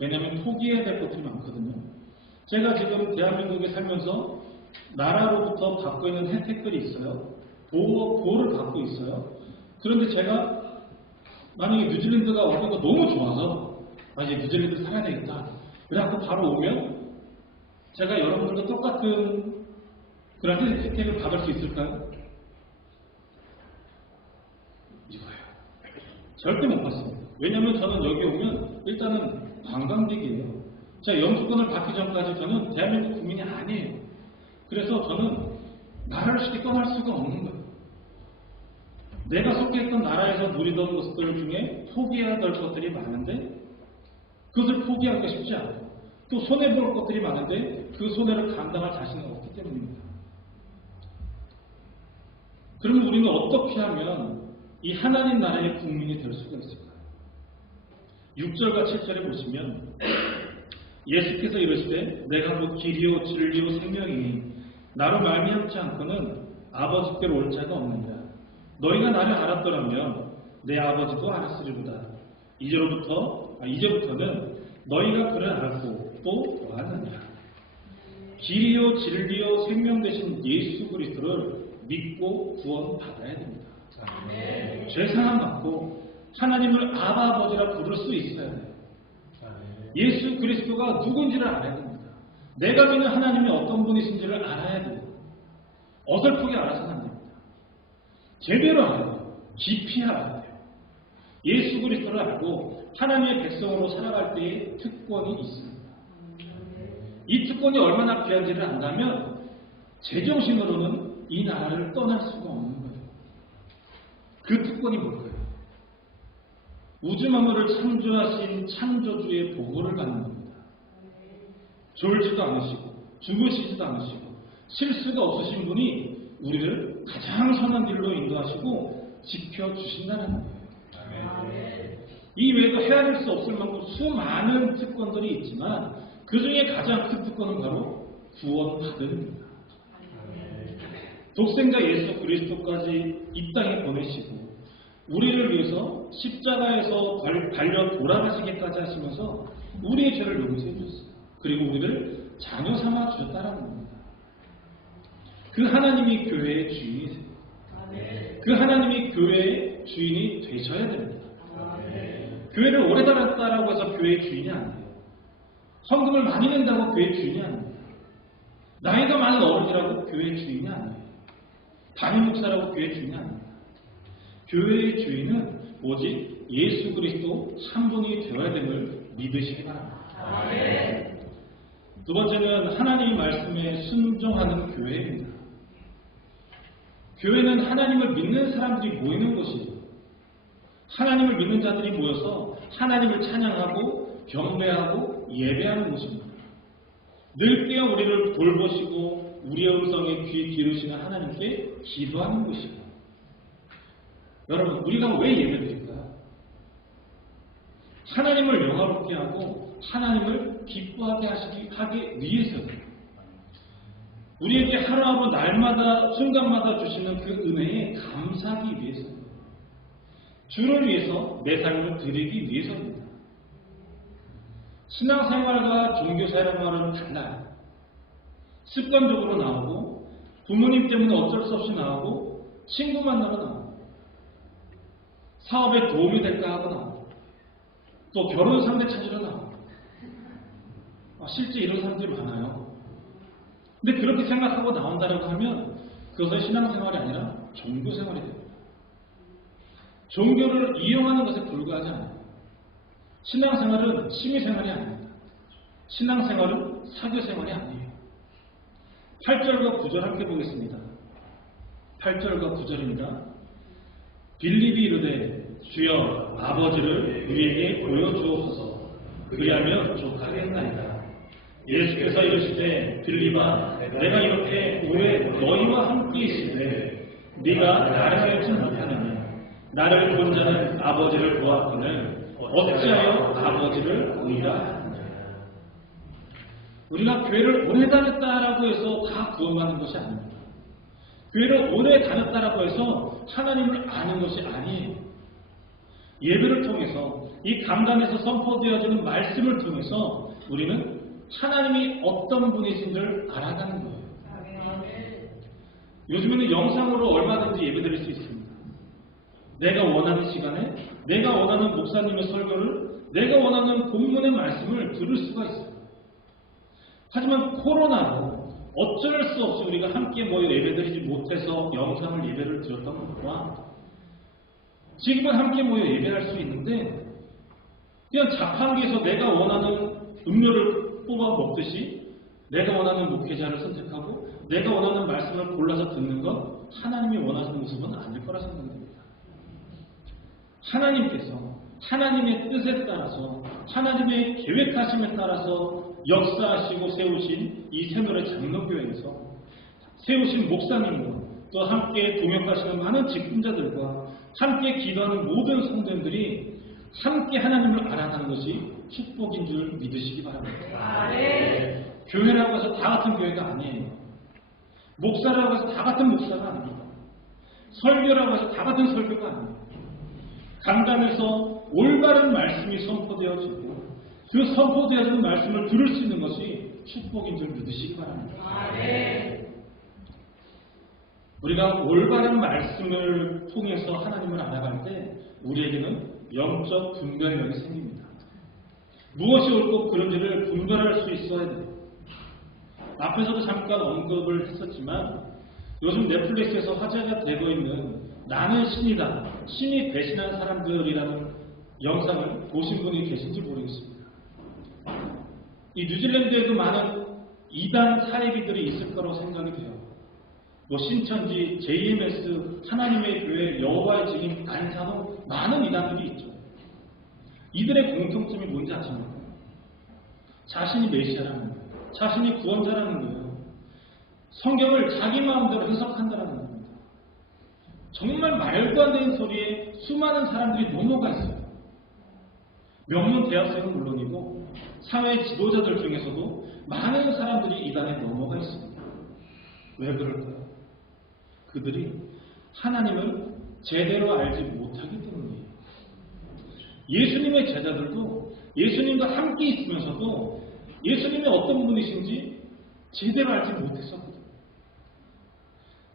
왜냐하면 포기해야 될 것들이 많거든요. 제가 지금 대한민국에 살면서 나라로부터 받고 있는 혜택들이 있어요. 보호를 받고 있어요. 그런데 제가 만약에 뉴질랜드가 어디가 너무 좋아서 이제 뉴질랜드 살아야 되겠다. 그래갖고 바로 오면 제가 여러분들과 똑같은 그런 혜택을 받을 수 있을까요? 이거예요. 절대 못 받습니다. 왜냐하면 저는 여기 오면 일단은 관광객이에요. 자, 영주권을 받기 전까지 저는 대한민국 국민이 아니에요. 그래서 저는 나라를 쉽게 떠날 수가 없는 거예요. 내가 속했던 나라에서 누리던 것들 중에 포기해야 될 것들이 많은데 그것을 포기하기가 쉽지 않아요. 또 손해볼 것들이 많은데 그 손해를 감당할 자신은 없기 때문입니다. 그러면 우리는 어떻게 하면 이 하나님 나라의 국민이 될 수가 있을까요? 6절과 7절에 보시면 예수께서 이르시되 내가 곧 길이요 진리요 생명이니 나로 말미암지 않고는 아버지께로 올 자가 없느니라. 너희가 나를 알았더라면 내 아버지도 알았으리로다. 이제부터는 너희가 그를 알았고 또 아느니라. 길이요 진리요 생명 되신 예수 그리스도를 믿고 구원받아야 됩니다. 죄사함 받고 하나님을 아버지라 부를 수 있어야 돼요. 예수 그리스도가 누군지를 알아야 됩니다. 내가 믿는 하나님이 어떤 분이신지를 알아야 돼요. 어설프게 알아서는 안 됩니다. 제대로 알아야 돼요. 깊이 알아야 돼요. 예수 그리스도를 알고 하나님의 백성으로 살아갈 때의 특권이 있습니다. 이 특권이 얼마나 귀한지를 안다면 제정신으로는 이 나라를 떠날 수가 없는 거예요. 그 특권이 뭘까요? 우주 만물을 창조하신 창조주의 보고를 받는 겁니다. 졸지도 않으시고 죽으시지도 않으시고 실수가 없으신 분이 우리를 가장 선한 길로 인도하시고 지켜주신다는 거예요. 이 외에도 헤아릴 수 없을 만큼 수많은 특권들이 있지만 그 중에 가장 큰 특권은 바로 구원받음입니다. 독생자 예수 그리스도까지 이 땅에 보내시고 우리를 위해서 십자가에서 달려 돌아가시기까지 하시면서 우리의 죄를 용서해 주셨어요. 그리고 우리를 자녀 삼아 주셨다는 겁니다. 그 하나님이 교회의 주인이세요. 그 하나님이 교회의 주인이 되셔야 됩니다. 교회를 오래 다녔다라고 해서 교회의 주인이 아니에요. 헌금을 많이 낸다고 교회의 주인이 아닙니다. 나이가 많은 어른이라고 교회의 주인이 아니에요. 담임 목사라고 교회의 주인이 아닙니다. 교회의 주인은 오직 예수 그리스도 한 분이 되어야 됨을 믿으시기 바랍니다. 두 번째는 하나님의 말씀에 순종하는 교회입니다. 교회는 하나님을 믿는 사람들이 모이는 곳이에요. 하나님을 믿는 자들이 모여서 하나님을 찬양하고 경배하고 예배하는 곳입니다. 늘 깨어 우리를 돌보시고 우리의 음성에 귀 기르시는 하나님께 기도하는 곳입니다. 여러분, 우리가 왜 예배드릴까요? 하나님을 영화롭게 하고 하나님을 기뻐하게 하기 위해서요. 우리에게 하루하루 날마다 순간마다 주시는 그 은혜에 감사하기 위해서요. 주를 위해서 내 삶을 드리기 위해서입니다. 신앙생활과 종교생활은 달라요. 습관적으로 나오고 부모님 때문에 어쩔 수 없이 나오고 친구 만나러 나오고 사업에 도움이 될까 하고 나오고 또 결혼 상대 찾으러 나오고 실제 이런 사람들이 많아요. 근데 그렇게 생각하고 나온다고 하면 그것은 신앙생활이 아니라 종교생활이 됩니다. 종교를 이용하는 것에 불과하지 않아요. 신앙생활은 취미생활이 아닙니다. 신앙생활은 사교생활이 아니에요. 8절과 9절 함께 보겠습니다. 8절과 9절입니다. 빌립이 이르되 주여 아버지를 우리에게 보여주옵소서. 그리하면 족하겠나이다. 예수께서 이르시되 빌립아 내가 이렇게 오래 너희와 함께 있으되 네가 나를 알지 못하느냐. 나를 본 자는 아버지를 보았거늘 어찌하여 아버지를 보이라 하느냐. 우리가 교회를 오래 다녔다라고 해서 다 구원받는 것이 아닙니다. 교회를 오래 다녔다라고 해서 하나님을 아는 것이 아니에요. 예배를 통해서 이 강단에서 선포되어지는 말씀을 통해서 우리는 하나님이 어떤 분이신지를 알아가는 거예요. 요즘에는 영상으로 얼마든지 예배드릴 수 있습니다. 내가 원하는 시간에 내가 원하는 목사님의 설교를 내가 원하는 본문의 말씀을 들을 수가 있어요. 하지만 코로나로 어쩔 수 없이 우리가 함께 모여 예배드리지 못해서 영상을 예배를 드렸던 것과 지금은 함께 모여 예배할 수 있는데 그냥 자판기에서 내가 원하는 음료를 뽑아 먹듯이 내가 원하는 목회자를 선택하고 내가 원하는 말씀을 골라서 듣는 건 하나님이 원하시는 모습은 아닐 거라 생각됩니다. 하나님께서 하나님의 뜻에 따라서 하나님의 계획하심에 따라서 역사하시고 세우신 이 새노래 장로교회에서 세우신 목사님과 또 함께 동역하시는 많은 직분자들과 함께 기도하는 모든 성도님들이 함께 하나님을 알아가는 것이 축복인 줄 믿으시기 바랍니다. 교회라고 해서 다 같은 교회가 아니에요. 목사라고 해서 다 같은 목사가 아닙니다. 설교라고 해서 다 같은 설교가 아닙니다. 강단에서 올바른 말씀이 선포되어지고 그 선포되어지는 말씀을 들을 수 있는 것이 축복인 줄 믿으시기 바랍니다. 우리가 올바른 말씀을 통해서 하나님을 알아갈 때 우리에게는 영적 분별력이 생깁니다. 무엇이 옳고 그른지를 분별할 수 있어야 돼요. 앞에서도 잠깐 언급을 했었지만 요즘 넷플릭스에서 화제가 되고 있는 나는 신이다, 신이 배신한 사람들이라는 영상을 보신 분이 계신지 모르겠습니다. 이 뉴질랜드에도 많은 이단 사이비들이 있을 거라고 생각이 돼요. 뭐 신천지, JMS, 하나님의 교회, 여호와의 증인, 안산호 많은 이단들이 있죠. 이들의 공통점이 뭔지 아십니까? 자신이 메시아라는 거예요. 자신이 구원자라는 거예요. 성경을 자기 마음대로 해석한다는 겁니다. 정말 말도 안 되는 소리에 수많은 사람들이 넘어가 있어요. 명문 대학생은 물론이고 사회 지도자들 중에서도 많은 사람들이 이단에 넘어가 있습니다. 왜 그럴까요? 그들이 하나님을 제대로 알지 못하기 때문이에요. 예수님의 제자들도 예수님과 함께 있으면서도 예수님이 어떤 분이신지 제대로 알지 못했었거든요.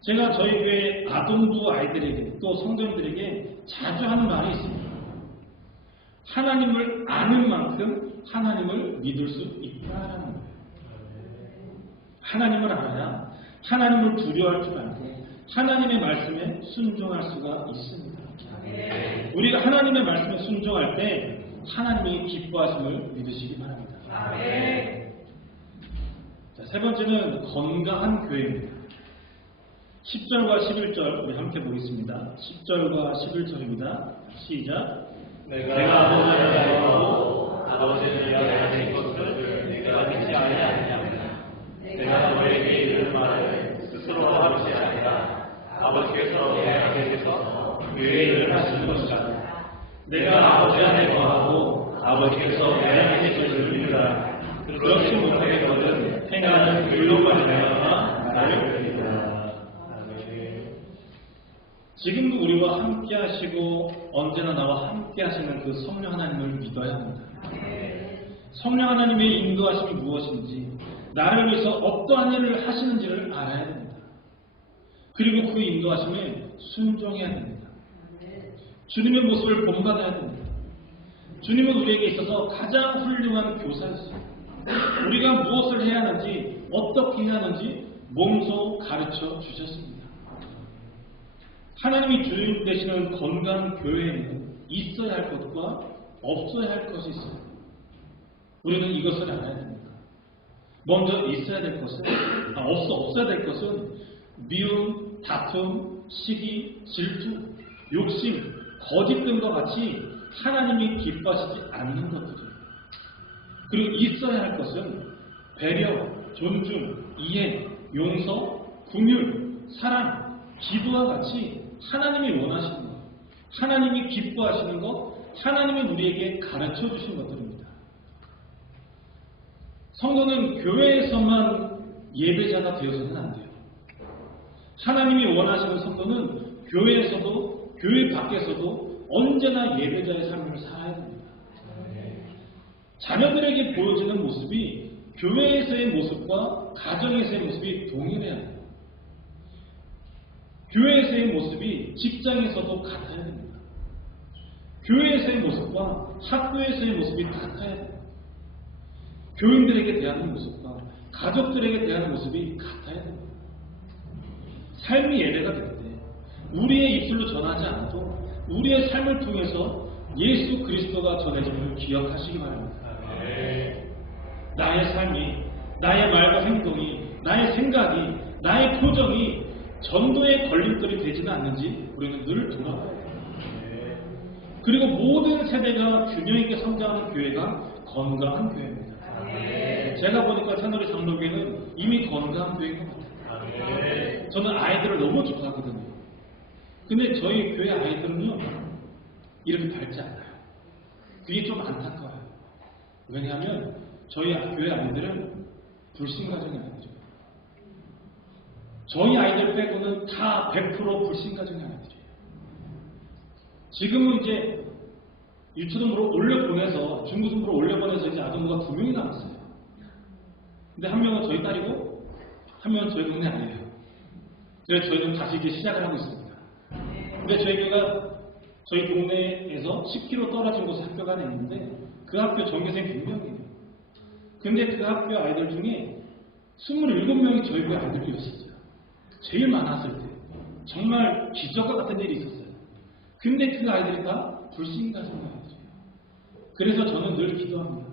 제가 저희 교회 아동부 아이들에게 또 성도님들에게 자주 하는 말이 있습니다. 하나님을 아는 만큼 하나님을 믿을 수 있다라는 거예요. 하나님을 알아야 하나님을 두려워할 줄 알고 하나님의 말씀에 순종할 수가 있습니다. 우리가 하나님의 말씀에 순종할 때 하나님이 기뻐하심을 믿으시기 바랍니다. 자, 세 번째는 건강한 교회입니다. 10절과 11절 우리 함께 보겠습니다. 10절과 11절입니다. 시작. 내가 아버지를 알고 아버지는 내가 된 것을 내가 믿지 아니하느냐. 내가 너에게 이르는 말을 스스로 하는 것이 아니라 아버지께서 내 안에서 교회의 일을 하시는 것이라. 내가 아버지 안에 거하고 아버지께서 내 안에 계시는 이유라. 그렇지 못하겠거든 행하는 일로 말미암아 나를 믿으라. 지금도 우리와 함께 하시고 언제나 나와 함께 하시는 그 성령 하나님을 믿어야 합니다. 성령 하나님의 인도하심이 무엇인지 나를 위해서 어떠한 일을 하시는지를 알아야 됩니다. 그리고 그 인도하심에 순종해야 됩니다. 주님의 모습을 본받아야 됩니다. 주님은 우리에게 있어서 가장 훌륭한 교사였습니다. 우리가 무엇을 해야 하는지 어떻게 해야 하는지 몸소 가르쳐 주셨습니다. 하나님이 주님 되시는 건강한 교회에는 있어야 할 것과 없어야 할 것이 있어요. 우리는 이것을 알아야 됩니다. 먼저 있어야 될 것은 없어야 될 것은 미움, 다툼, 시기, 질투, 욕심, 거짓 등과 같이 하나님이 기뻐하시지 않는 것들이에요. 그리고 있어야 할 것은 배려, 존중, 이해, 용서, 긍휼, 사랑, 기도와 같이 하나님이 원하시는 것, 하나님이 기뻐하시는 것, 하나님이 우리에게 가르쳐 주신 것들입니다. 성도는 교회에서만 예배자가 되어서는 안 돼요. 하나님이 원하시는 성도는 교회에서도 교회 밖에서도 언제나 예배자의 삶을 살아야 됩니다. 자녀들에게 보여지는 모습이 교회에서의 모습과 가정에서의 모습이 동일해야 해요. 교회에서의 모습이 직장에서도 같아야 됩니다. 교회에서의 모습과 학교에서의 모습이 같아야 됩니다. 교인들에게 대하는 모습과 가족들에게 대한 모습이 같아야 됩니다. 삶이 예배가 될 때 우리의 입술로 전하지 않아도 우리의 삶을 통해서 예수 그리스도가 전해짐을 기억하시기 바랍니다. 나의 삶이, 나의 말과 행동이, 나의 생각이, 나의 표정이 전도의 걸림돌이 되지는 않는지 우리는 늘 돌아봐야 해요. 그리고 모든 세대가 균형 있게 성장하는 교회가 건강한 교회입니다. 제가 보니까 새누리 장로교회는 이미 건강한 교회인 것 같아요. 저는 아이들을 너무 좋아하거든요. 근데 저희 교회 아이들은요, 이렇게 밝지 않아요. 그게 좀 안타까워요. 왜냐하면 저희 교회 아이들은 불신가정이 아니죠. 저희 아이들 빼고는 다 100% 불신가정이 아니죠. 지금은 이제 유초등부로 올려보내서, 중고등부로 올려보내서 이제 아동부가 2명이 남았어요. 근데 한 명은 저희 딸이고, 한 명은 저희 동네 아니에요. 그래서 저희는 다시 이제 시작을 하고 있습니다. 근데 저희 교회가 저희 동네에서 10km 떨어진 곳에 학교가 하나 있는데, 그 학교 전교생 100명이에요. 근데 그 학교 아이들 중에 27명이 저희 교회 아이들이었어요. 제일 많았을 때. 정말 기적과 같은 일이 있었어요. 근데 그 아이들이 다 불신가정 아이들이에요. 그래서 저는 늘 기도합니다.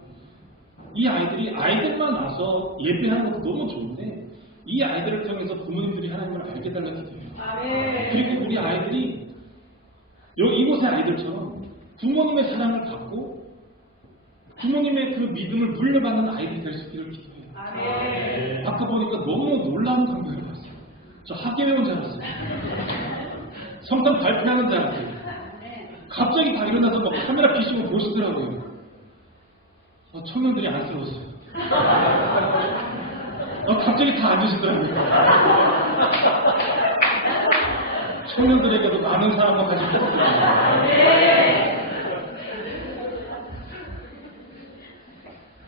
이 아이들이 아이들만 와서 예배하는 것도 너무 좋은데 이 아이들을 통해서 부모님들이 하나님을 알게 달라는 기도해요. 그리고 우리 아이들이 이곳의 아이들처럼 부모님의 사랑을 받고 부모님의 그 믿음을 물려받는 아이들이 될 수 있기를 기도해요. 아까 보니까 너무 놀라운 감격을 받았어요. 저 학예회 온 줄 알았어요. 성탄 발표하는 줄 알았어요. 갑자기 다 일어나서 막 카메라 비시고 보시더라고요. 청년들이 안쓰러웠어요. 갑자기 다 앉으시더라고요. 청년들에게도 많은 사랑과 같이 했더라고요.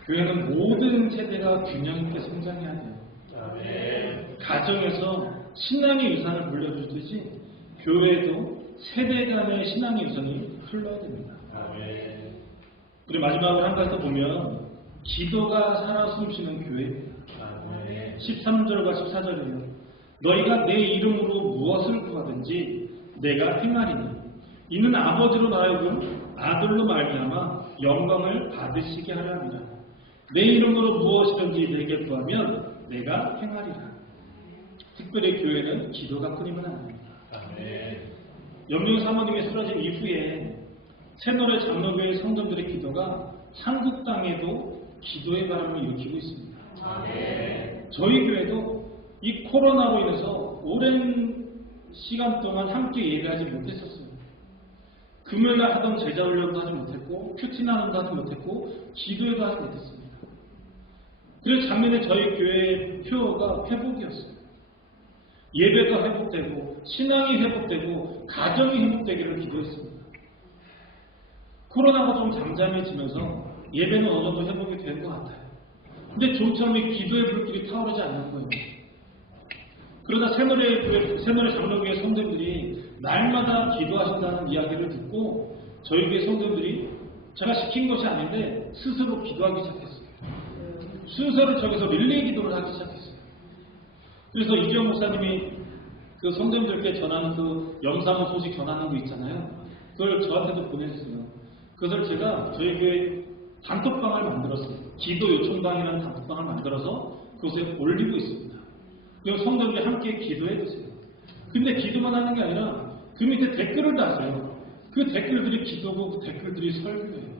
교회는 모든 세대가 균형 있게 성장해야 돼요. 가정에서 신앙의 유산을 물려주듯이 교회에도 세대 간의 신앙의 유산이 흘러야 됩니다. 그리고 마지막으로 한 가지 더 보면 기도가 살아 숨쉬는 교회입니다. 13절과 14절이에요. 너희가 내 이름으로 무엇을 구하든지 내가 행하리니 이는 아버지로 하여금 아들로 말미암아 영광을 받으시게 하려 함이라. 내 이름으로 무엇이든지 내게 구하면 내가 행하리라. 특별히 교회는 기도가 끊이면 안 됩니다. 염룡 사모님이 쓰러진 이후에 새노래 장로교회 성도들의 기도가 한국 땅에도 기도의 바람을 일으키고 있습니다. 저희 교회도 이 코로나로 인해서 오랜 시간 동안 함께 예배하지 못했었어요. 금요일날 하던 제자훈련도 하지 못했고 큐티나눔도 하지 못했고 기도회도 하지 못했습니다. 그래서 작년에 저희 교회의 표어가 회복이었어요. 예배가 회복되고 신앙이 회복되고 가정이 회복되기를 기도했습니다. 코로나가 좀 잠잠해지면서 예배는 어느 정도 회복이 된 것 같아요. 근데 좀처럼 이 기도의 불길이 타오르지 않는 거예요. 그러다 새노래 장로교회 성도들이 날마다 기도하신다는 이야기를 듣고 저희 교회 성도들이 제가 시킨 것이 아닌데 스스로 기도하기 시작했어요. 순서를 정해서 릴레이 기도를 하기 시작했어요. 그래서 이지영 목사님이 그 성도님들께 전하는 그 영상의 소식 전하는 거 있잖아요. 그걸 저한테도 보내주세요. 그것을 제가 저희 교회 단톡방을 만들었어요. 기도 요청방이라는 단톡방을 만들어서 그것에 올리고 있습니다. 그리고 성도들이 함께 기도해 주세요. 근데 기도만 하는 게 아니라 그 밑에 댓글을 다세요. 그 댓글들이 기도고 그 댓글들이 설교예요.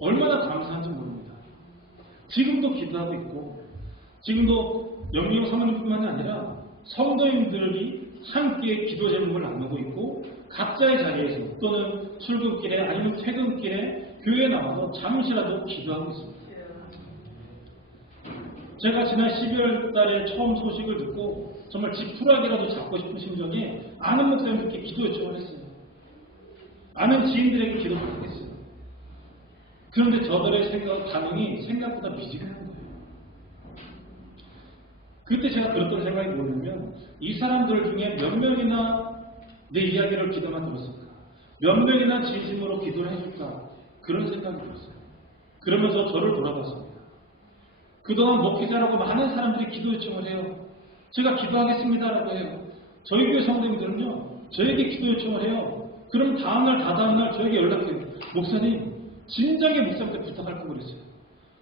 얼마나 감사한지 모릅니다. 지금도 기도하고 있고 지금도 영리형 사모님뿐만이 아니라 성도님들이 함께 기도 제목을 나누고 있고 각자의 자리에서 또는 출근길에 아니면 퇴근길에 교회에 나와서 잠시라도 기도하고 있습니다. 제가 지난 12월 달에 처음 소식을 듣고 정말 지푸라기라도 잡고 싶은 심정에 아는 목사님들께 기도 요청을 했어요. 아는 지인들에게 기도 부탁했어요. 그런데 저들의 반응이 생각보다 미지근한 거예요. 그때 제가 들었던 생각이 뭐냐면 이 사람들 중에 몇 명이나 내 이야기를 기도만 들었을까? 몇 명이나 진심으로 기도를 해줄까? 그런 생각이 들었어요. 그러면서 저를 돌아봤습니다. 그동안 목회자라고 많은 사람들이 기도 요청을 해요. 제가 기도하겠습니다라고 해요. 저희 교회 성도님들은요, 저에게 기도 요청을 해요. 그럼 다음날, 다다음날 저에게 연락해요. 목사님, 진작에 목사님한테 부탁할 거 그랬어요.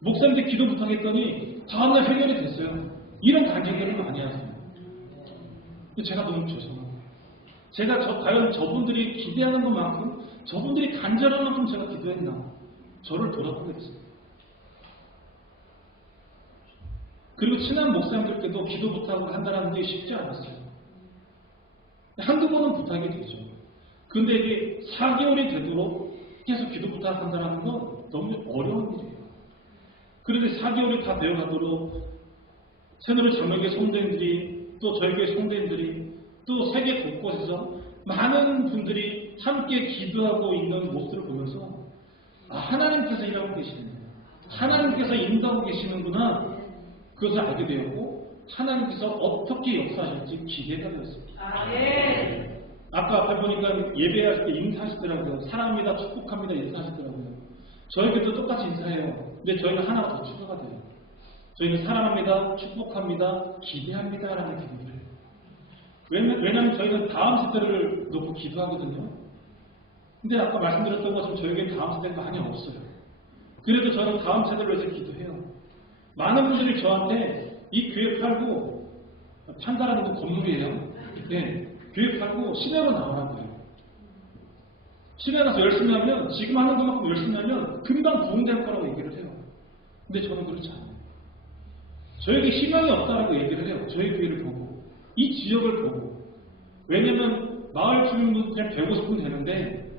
목사님한테 기도 부탁했더니 다음날 해결이 됐어요. 이런 간증들을 많이 하세요. 제가 너무 죄송합니다. 제가 과연 저분들이 기대하는 것만큼, 저분들이 간절한 만큼 제가 기도했나? 저를 돌아보게 됐어요. 그리고 친한 목사님들께도 기도 부탁을 한다는 게 쉽지 않았어요. 한두 번은 부탁이 되죠. 근데 이게 4개월이 되도록 계속 기도 부탁한다는 건 너무 어려운 일이에요. 그런데 4개월이 다 되어가도록 새누리 장로교회 성도님들이, 또 저희 교회 성도님들이, 또 세계 곳곳에서 많은 분들이 함께 기도하고 있는 모습을 보면서 하나님께서 일하고 계시는구나, 하나님께서 인도하고 계시는구나, 그것을 알게 되었고 하나님께서 어떻게 역사하실지 기대가 되었습니다. 아까 앞에 보니까 예배할 때 인사하시더라고요. 사랑합니다, 축복합니다 인사하시더라고요. 저에게도 똑같이 인사해요. 근데 저희는 하나가 더 추가가 돼요. 저희는 사랑합니다, 축복합니다, 기대합니다 라는 기도를 해요. 왜냐하면 저희는 다음 세대를 놓고 기도하거든요. 근데 아까 말씀드렸던 것처럼 저에게는 다음 세대가 많이 없어요. 그래도 저는 다음 세대를 위해서 기도해요. 많은 분들이 저한테 이 교회 팔고, 판다라는 건 건물이에요. 네, 교회 팔고 시내로 나오라고 해요. 시내 가서 열심히 하면, 지금 하는 것만큼 열심히 하면 금방 부흥될 거라고 얘기를 해요. 근데 저는 그렇지 않아요. 저에게 희망이 없다라고 얘기를 해요. 저희 교회를 보고, 이 지역을 보고. 왜냐면 마을 주민분 그냥 150분 되는데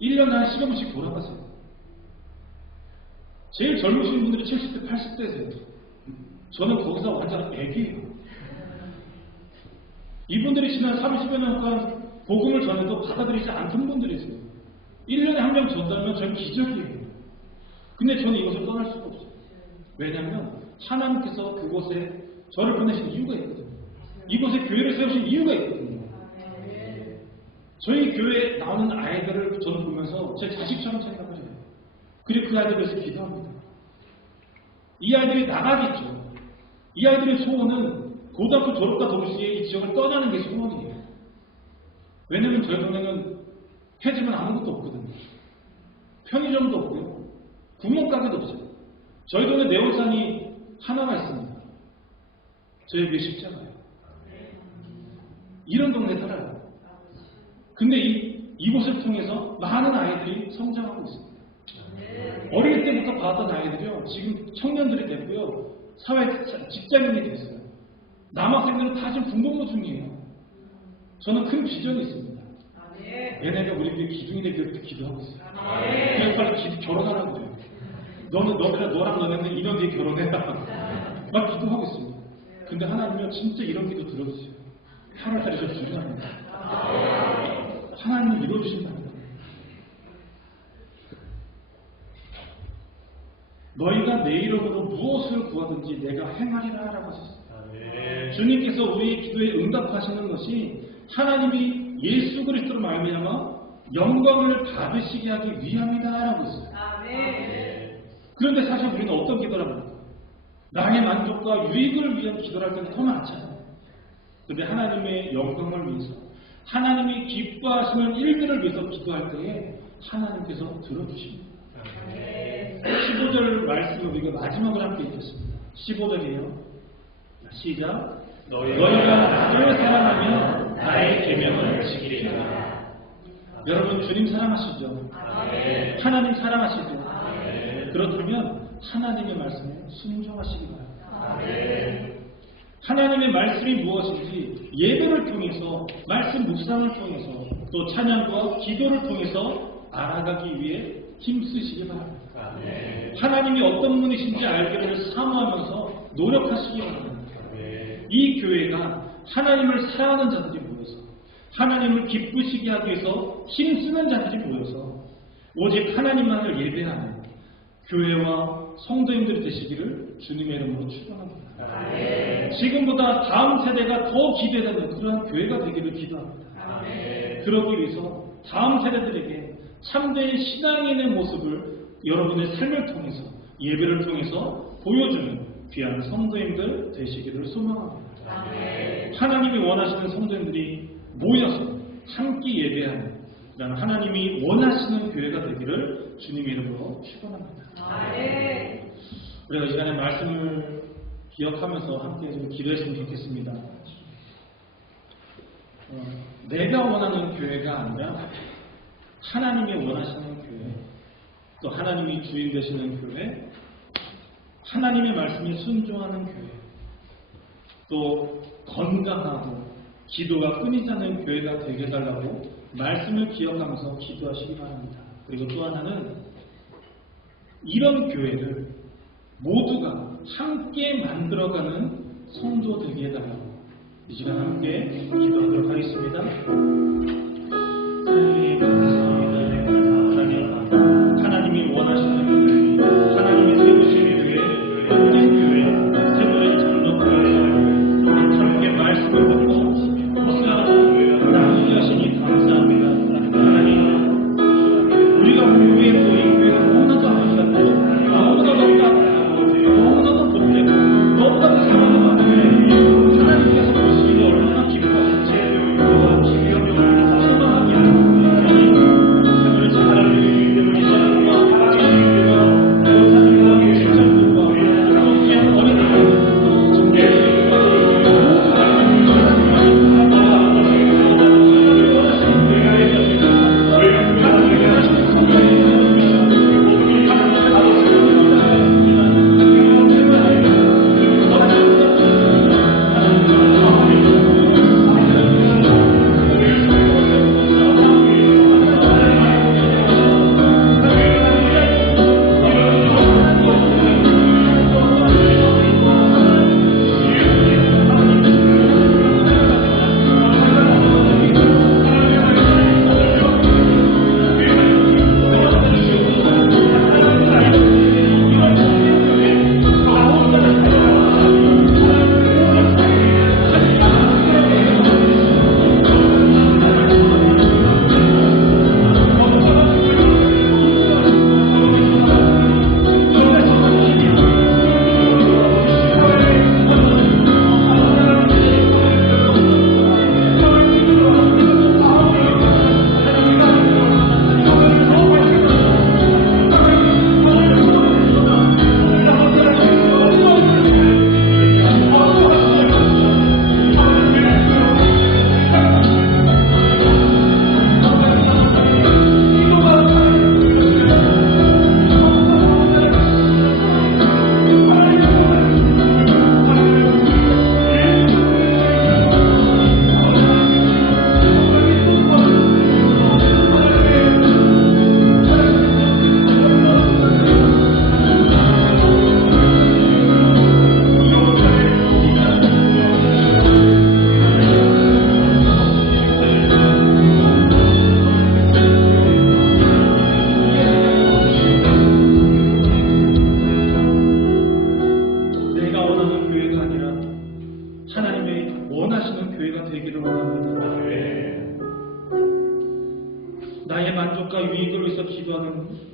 1년에 한 10여 분씩 돌아가세요. 제일 젊으신 분들이 70대, 80대세요. 저는 거기서 완전 애기예요. 이분들이 지난 30여 년간 복음을 전해도 받아들이지 않던 분들이세요. 1년에 한 명 전달하면 저는 기적이에요. 근데 저는 이것을 떠날 수가 없어요. 왜냐하면 하나님께서 그곳에 저를 보내신 이유가 있거든요. 이곳에 교회를 세우신 이유가 있거든요. 저희 교회에 나오는 아이들을 저는 보면서 제 자식처럼 생각을 해요. 그리고 그 아이들을 위해서 기도합니다. 이 아이들이 나가겠죠. 이 아이들의 소원은 고등학교 졸업과 동시에 이 지역을 떠나는 게 소원이에요. 왜냐면 저희 동네는 폐지면 아무것도 없거든요. 편의점도 없고요. 구멍가게도 없어요. 저희 동네 내원산이 하나가 있습니다. 저희 교회 십자가예요. 이런 동네에 살아요. 근데 이곳을 통해서 많은 아이들이 성장하고 있습니다. 어릴 때부터 봤던 아이들이요, 지금 청년들이 됐고요, 사회 직장인이 됐어요. 남학생들은 다 지금 군복무 중이에요. 저는 큰 비전이 있습니다. 얘네가 우리 교회 기둥이네 교회도 기도하고 있어요. 그래서 빨리 결혼하라고 그래요. 너랑 너네는 2년 뒤에 결혼해라. 막 기도하고 있습니다. 근데 하나님은 진짜 이런 기도 들어주세요. 8월달에 저 주문합니다. 하나님은 이루어주신답니다. 너희가 내 이름으로 무엇을 구하든지 내가 행하리라 라고 하셨습니다. 주님께서 우리의 기도에 응답하시는 것이 하나님이 예수 그리스도로 말미암아 영광을 받으시게 하기 위함이다 라고 했어요. 그런데 사실 우리는 어떤 기도를 합니까? 나의 만족과 유익을 위한 기도를 할 때는 더 많잖아요. 그런데 하나님의 영광을 위해서, 하나님이 기뻐하시는 일들을 위해서 기도할 때에 하나님께서 들어주십니다. 15절 말씀을 우리가 마지막으로 함께 읽겠습니다. 15절이에요. 시작. 너희가 나를 사랑하면 나의 계명을 지키리라. 여러분, 주님 사랑하시죠? 하나님 사랑하시죠? 그렇다면 하나님의 말씀에 순종하시기 바랍니다. 하나님의 말씀이 무엇인지 예배를 통해서, 말씀 묵상을 통해서, 또 찬양과 기도를 통해서 알아가기 위해 힘쓰시기 바랍니다. 하나님이 어떤 분이신지 알기를 사모하면서 노력하시기 바랍니다. 이 교회가 하나님을 사랑하는 자들이 모여서, 하나님을 기쁘시게 하기 위해서 힘쓰는 자들이 모여서 오직 하나님만을 예배하는 교회와 성도님들이 되시기를 주님의 이름으로 축원합니다. 지금보다 다음 세대가 더 기대되는 그러한 교회가 되기를 기도합니다. 그러기 위해서 다음 세대들에게 참된 신앙인의 모습을 여러분의 삶을 통해서, 예배를 통해서 보여주는 귀한 성도님들 되시기를 소망합니다. 하나님이 원하시는 성도님들이 모여서 함께 예배하는 그런 하나님이 원하시는 교회가 되기를 주님의 이름으로 축원합니다. 우리가 이 시간에 말씀을 기억하면서 함께 좀 기도했으면 좋겠습니다. 내가 원하는 교회가 아니라 하나님이 원하시는 교회, 또 하나님이 주인 되시는 교회, 하나님의 말씀에 순종하는 교회, 또 건강하고 기도가 끊이지 않는 교회가 되게 해달라고 말씀을 기억하면서 기도하시기 바랍니다. 그리고 또 하나는 이런 교회를 모두가 함께 만들어가는 성도 되게 해달라고 이 시간 함께 기도하도록 하겠습니다. 하나님이 원하시는 교회, 하나님이 세우신 교회, 모든 교회, 세월의 장로 교회, 함께 말씀을 듣고 묵상하고 나누게 하시니 감사합니다. 하나님, 우리가 교회에 모인 교회가 너무나도 아름답고 너무나도 따뜻하고 너무나도 복되고 너무나도 사랑하고 하나님께서 보시기에 얼마나 기뻐하실지 우리가 기념을 소망하게 하는 세월의 잘하는 우리 사랑과 사랑과 원사님과 직장들과 귀한 어린이들 정말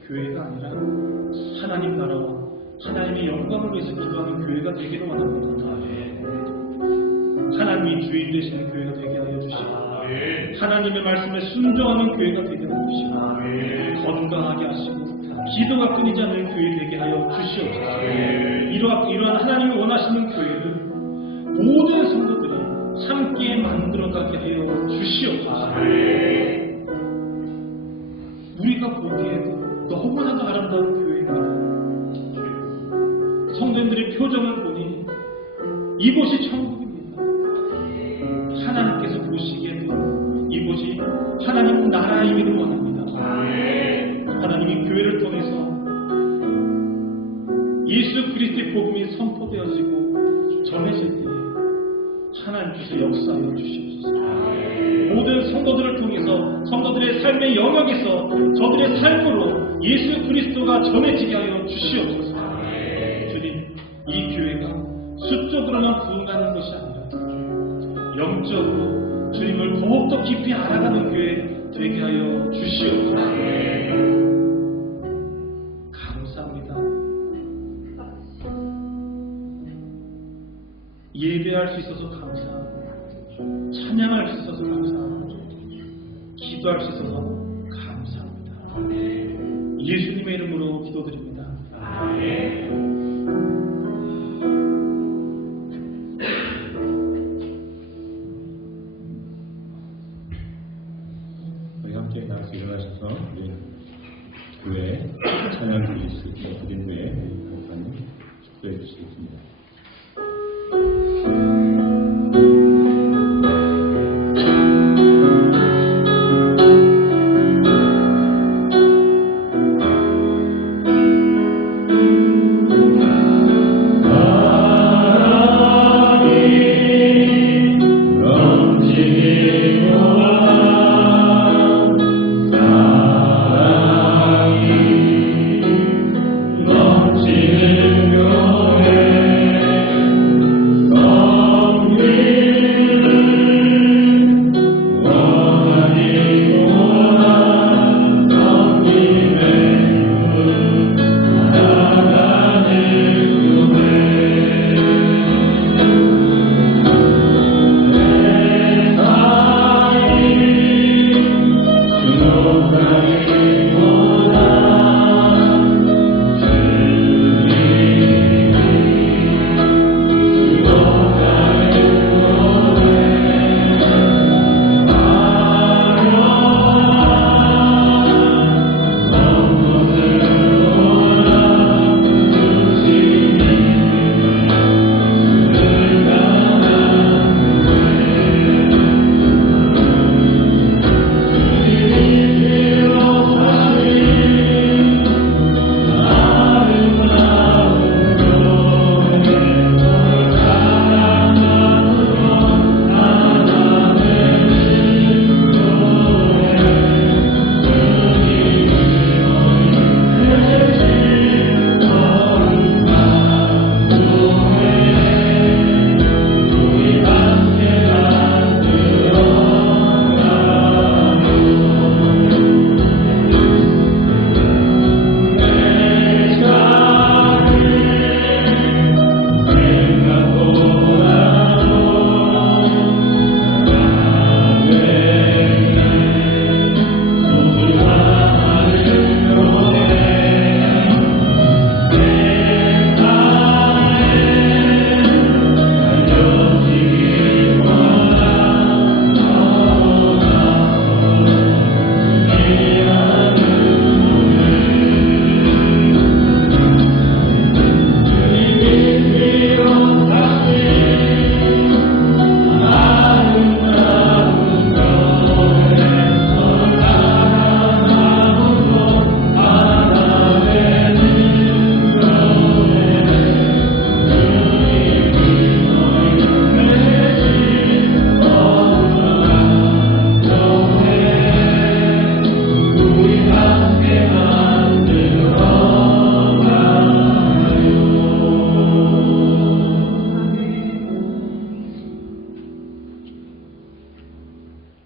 교회가 아니라 하나님 나라와 하나님의 영광을 위해서 기도하는 교회가 되기를 원합니다. 하나님이 주인 되시는 교회가 되게 하여 주시고 하나님의 말씀에 순종하는 교회가 되게 하여 주시고 건강하게 하시고 기도가 끊이지 않는 교회 되게 하여 주시옵소서. 이러한 하나님이 원하시는 교회를 모든 성도들이 함께 만들어가게 하여 주시옵소서. 우리가 보기에도 너무나도 아름다운 교회입니다. 성도님들의 표정을 보니 이곳이 천국입니다. 하나님께서 보시기에도 이곳이 하나님 나라이기를 원합니다. 하나님이 교회를 통해서 예수 그리스도의 복음이 선포되어지고 전해질 때에 하나님께서 역사하여 주시옵소서. 모든 성도들을 통해서 성도들의 삶의 영역에서 저들의 삶으로 예수 그리스도가 전해지게 하여 주시옵소서. 주님, 이 교회가 수적으로만 부흥하는 것이 아니라 영적으로 주님을 더욱더 깊이 알아가는 교회 되게 하여 주시옵소서. 감사합니다. 예배할 수 있어서 감사합니다. 찬양할 수 있어서 감사합니다. 기도할 수 있어서 감사합니다. 예수님의 이름으로 기도드립니다. 우리 함께 나와서 일어나셔서 우리 교회 찬양 드릴 수 있게 드린 후에 목사님 기도해 주시겠습니다.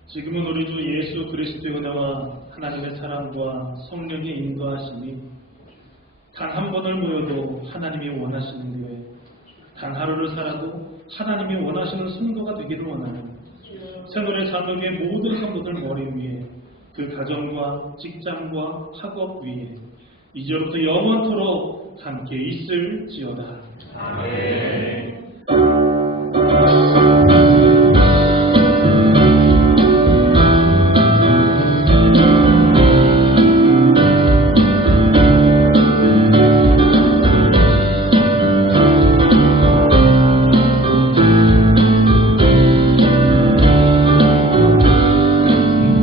지금은 우리 주 예수 그리스도의 은혜와 하나님의 사랑과 성령의 인도하심이 단 한 번을 모여도 하나님이 원하시는 교회, 단 하루를 살아도 하나님이 원하시는 성도가 되기를 원하는 새노래 장로교의 모든 성도들 머리 위에, 그 가정과 직장과 학업 위에 이제부터 영원토록 함께 있을지어다. 아멘.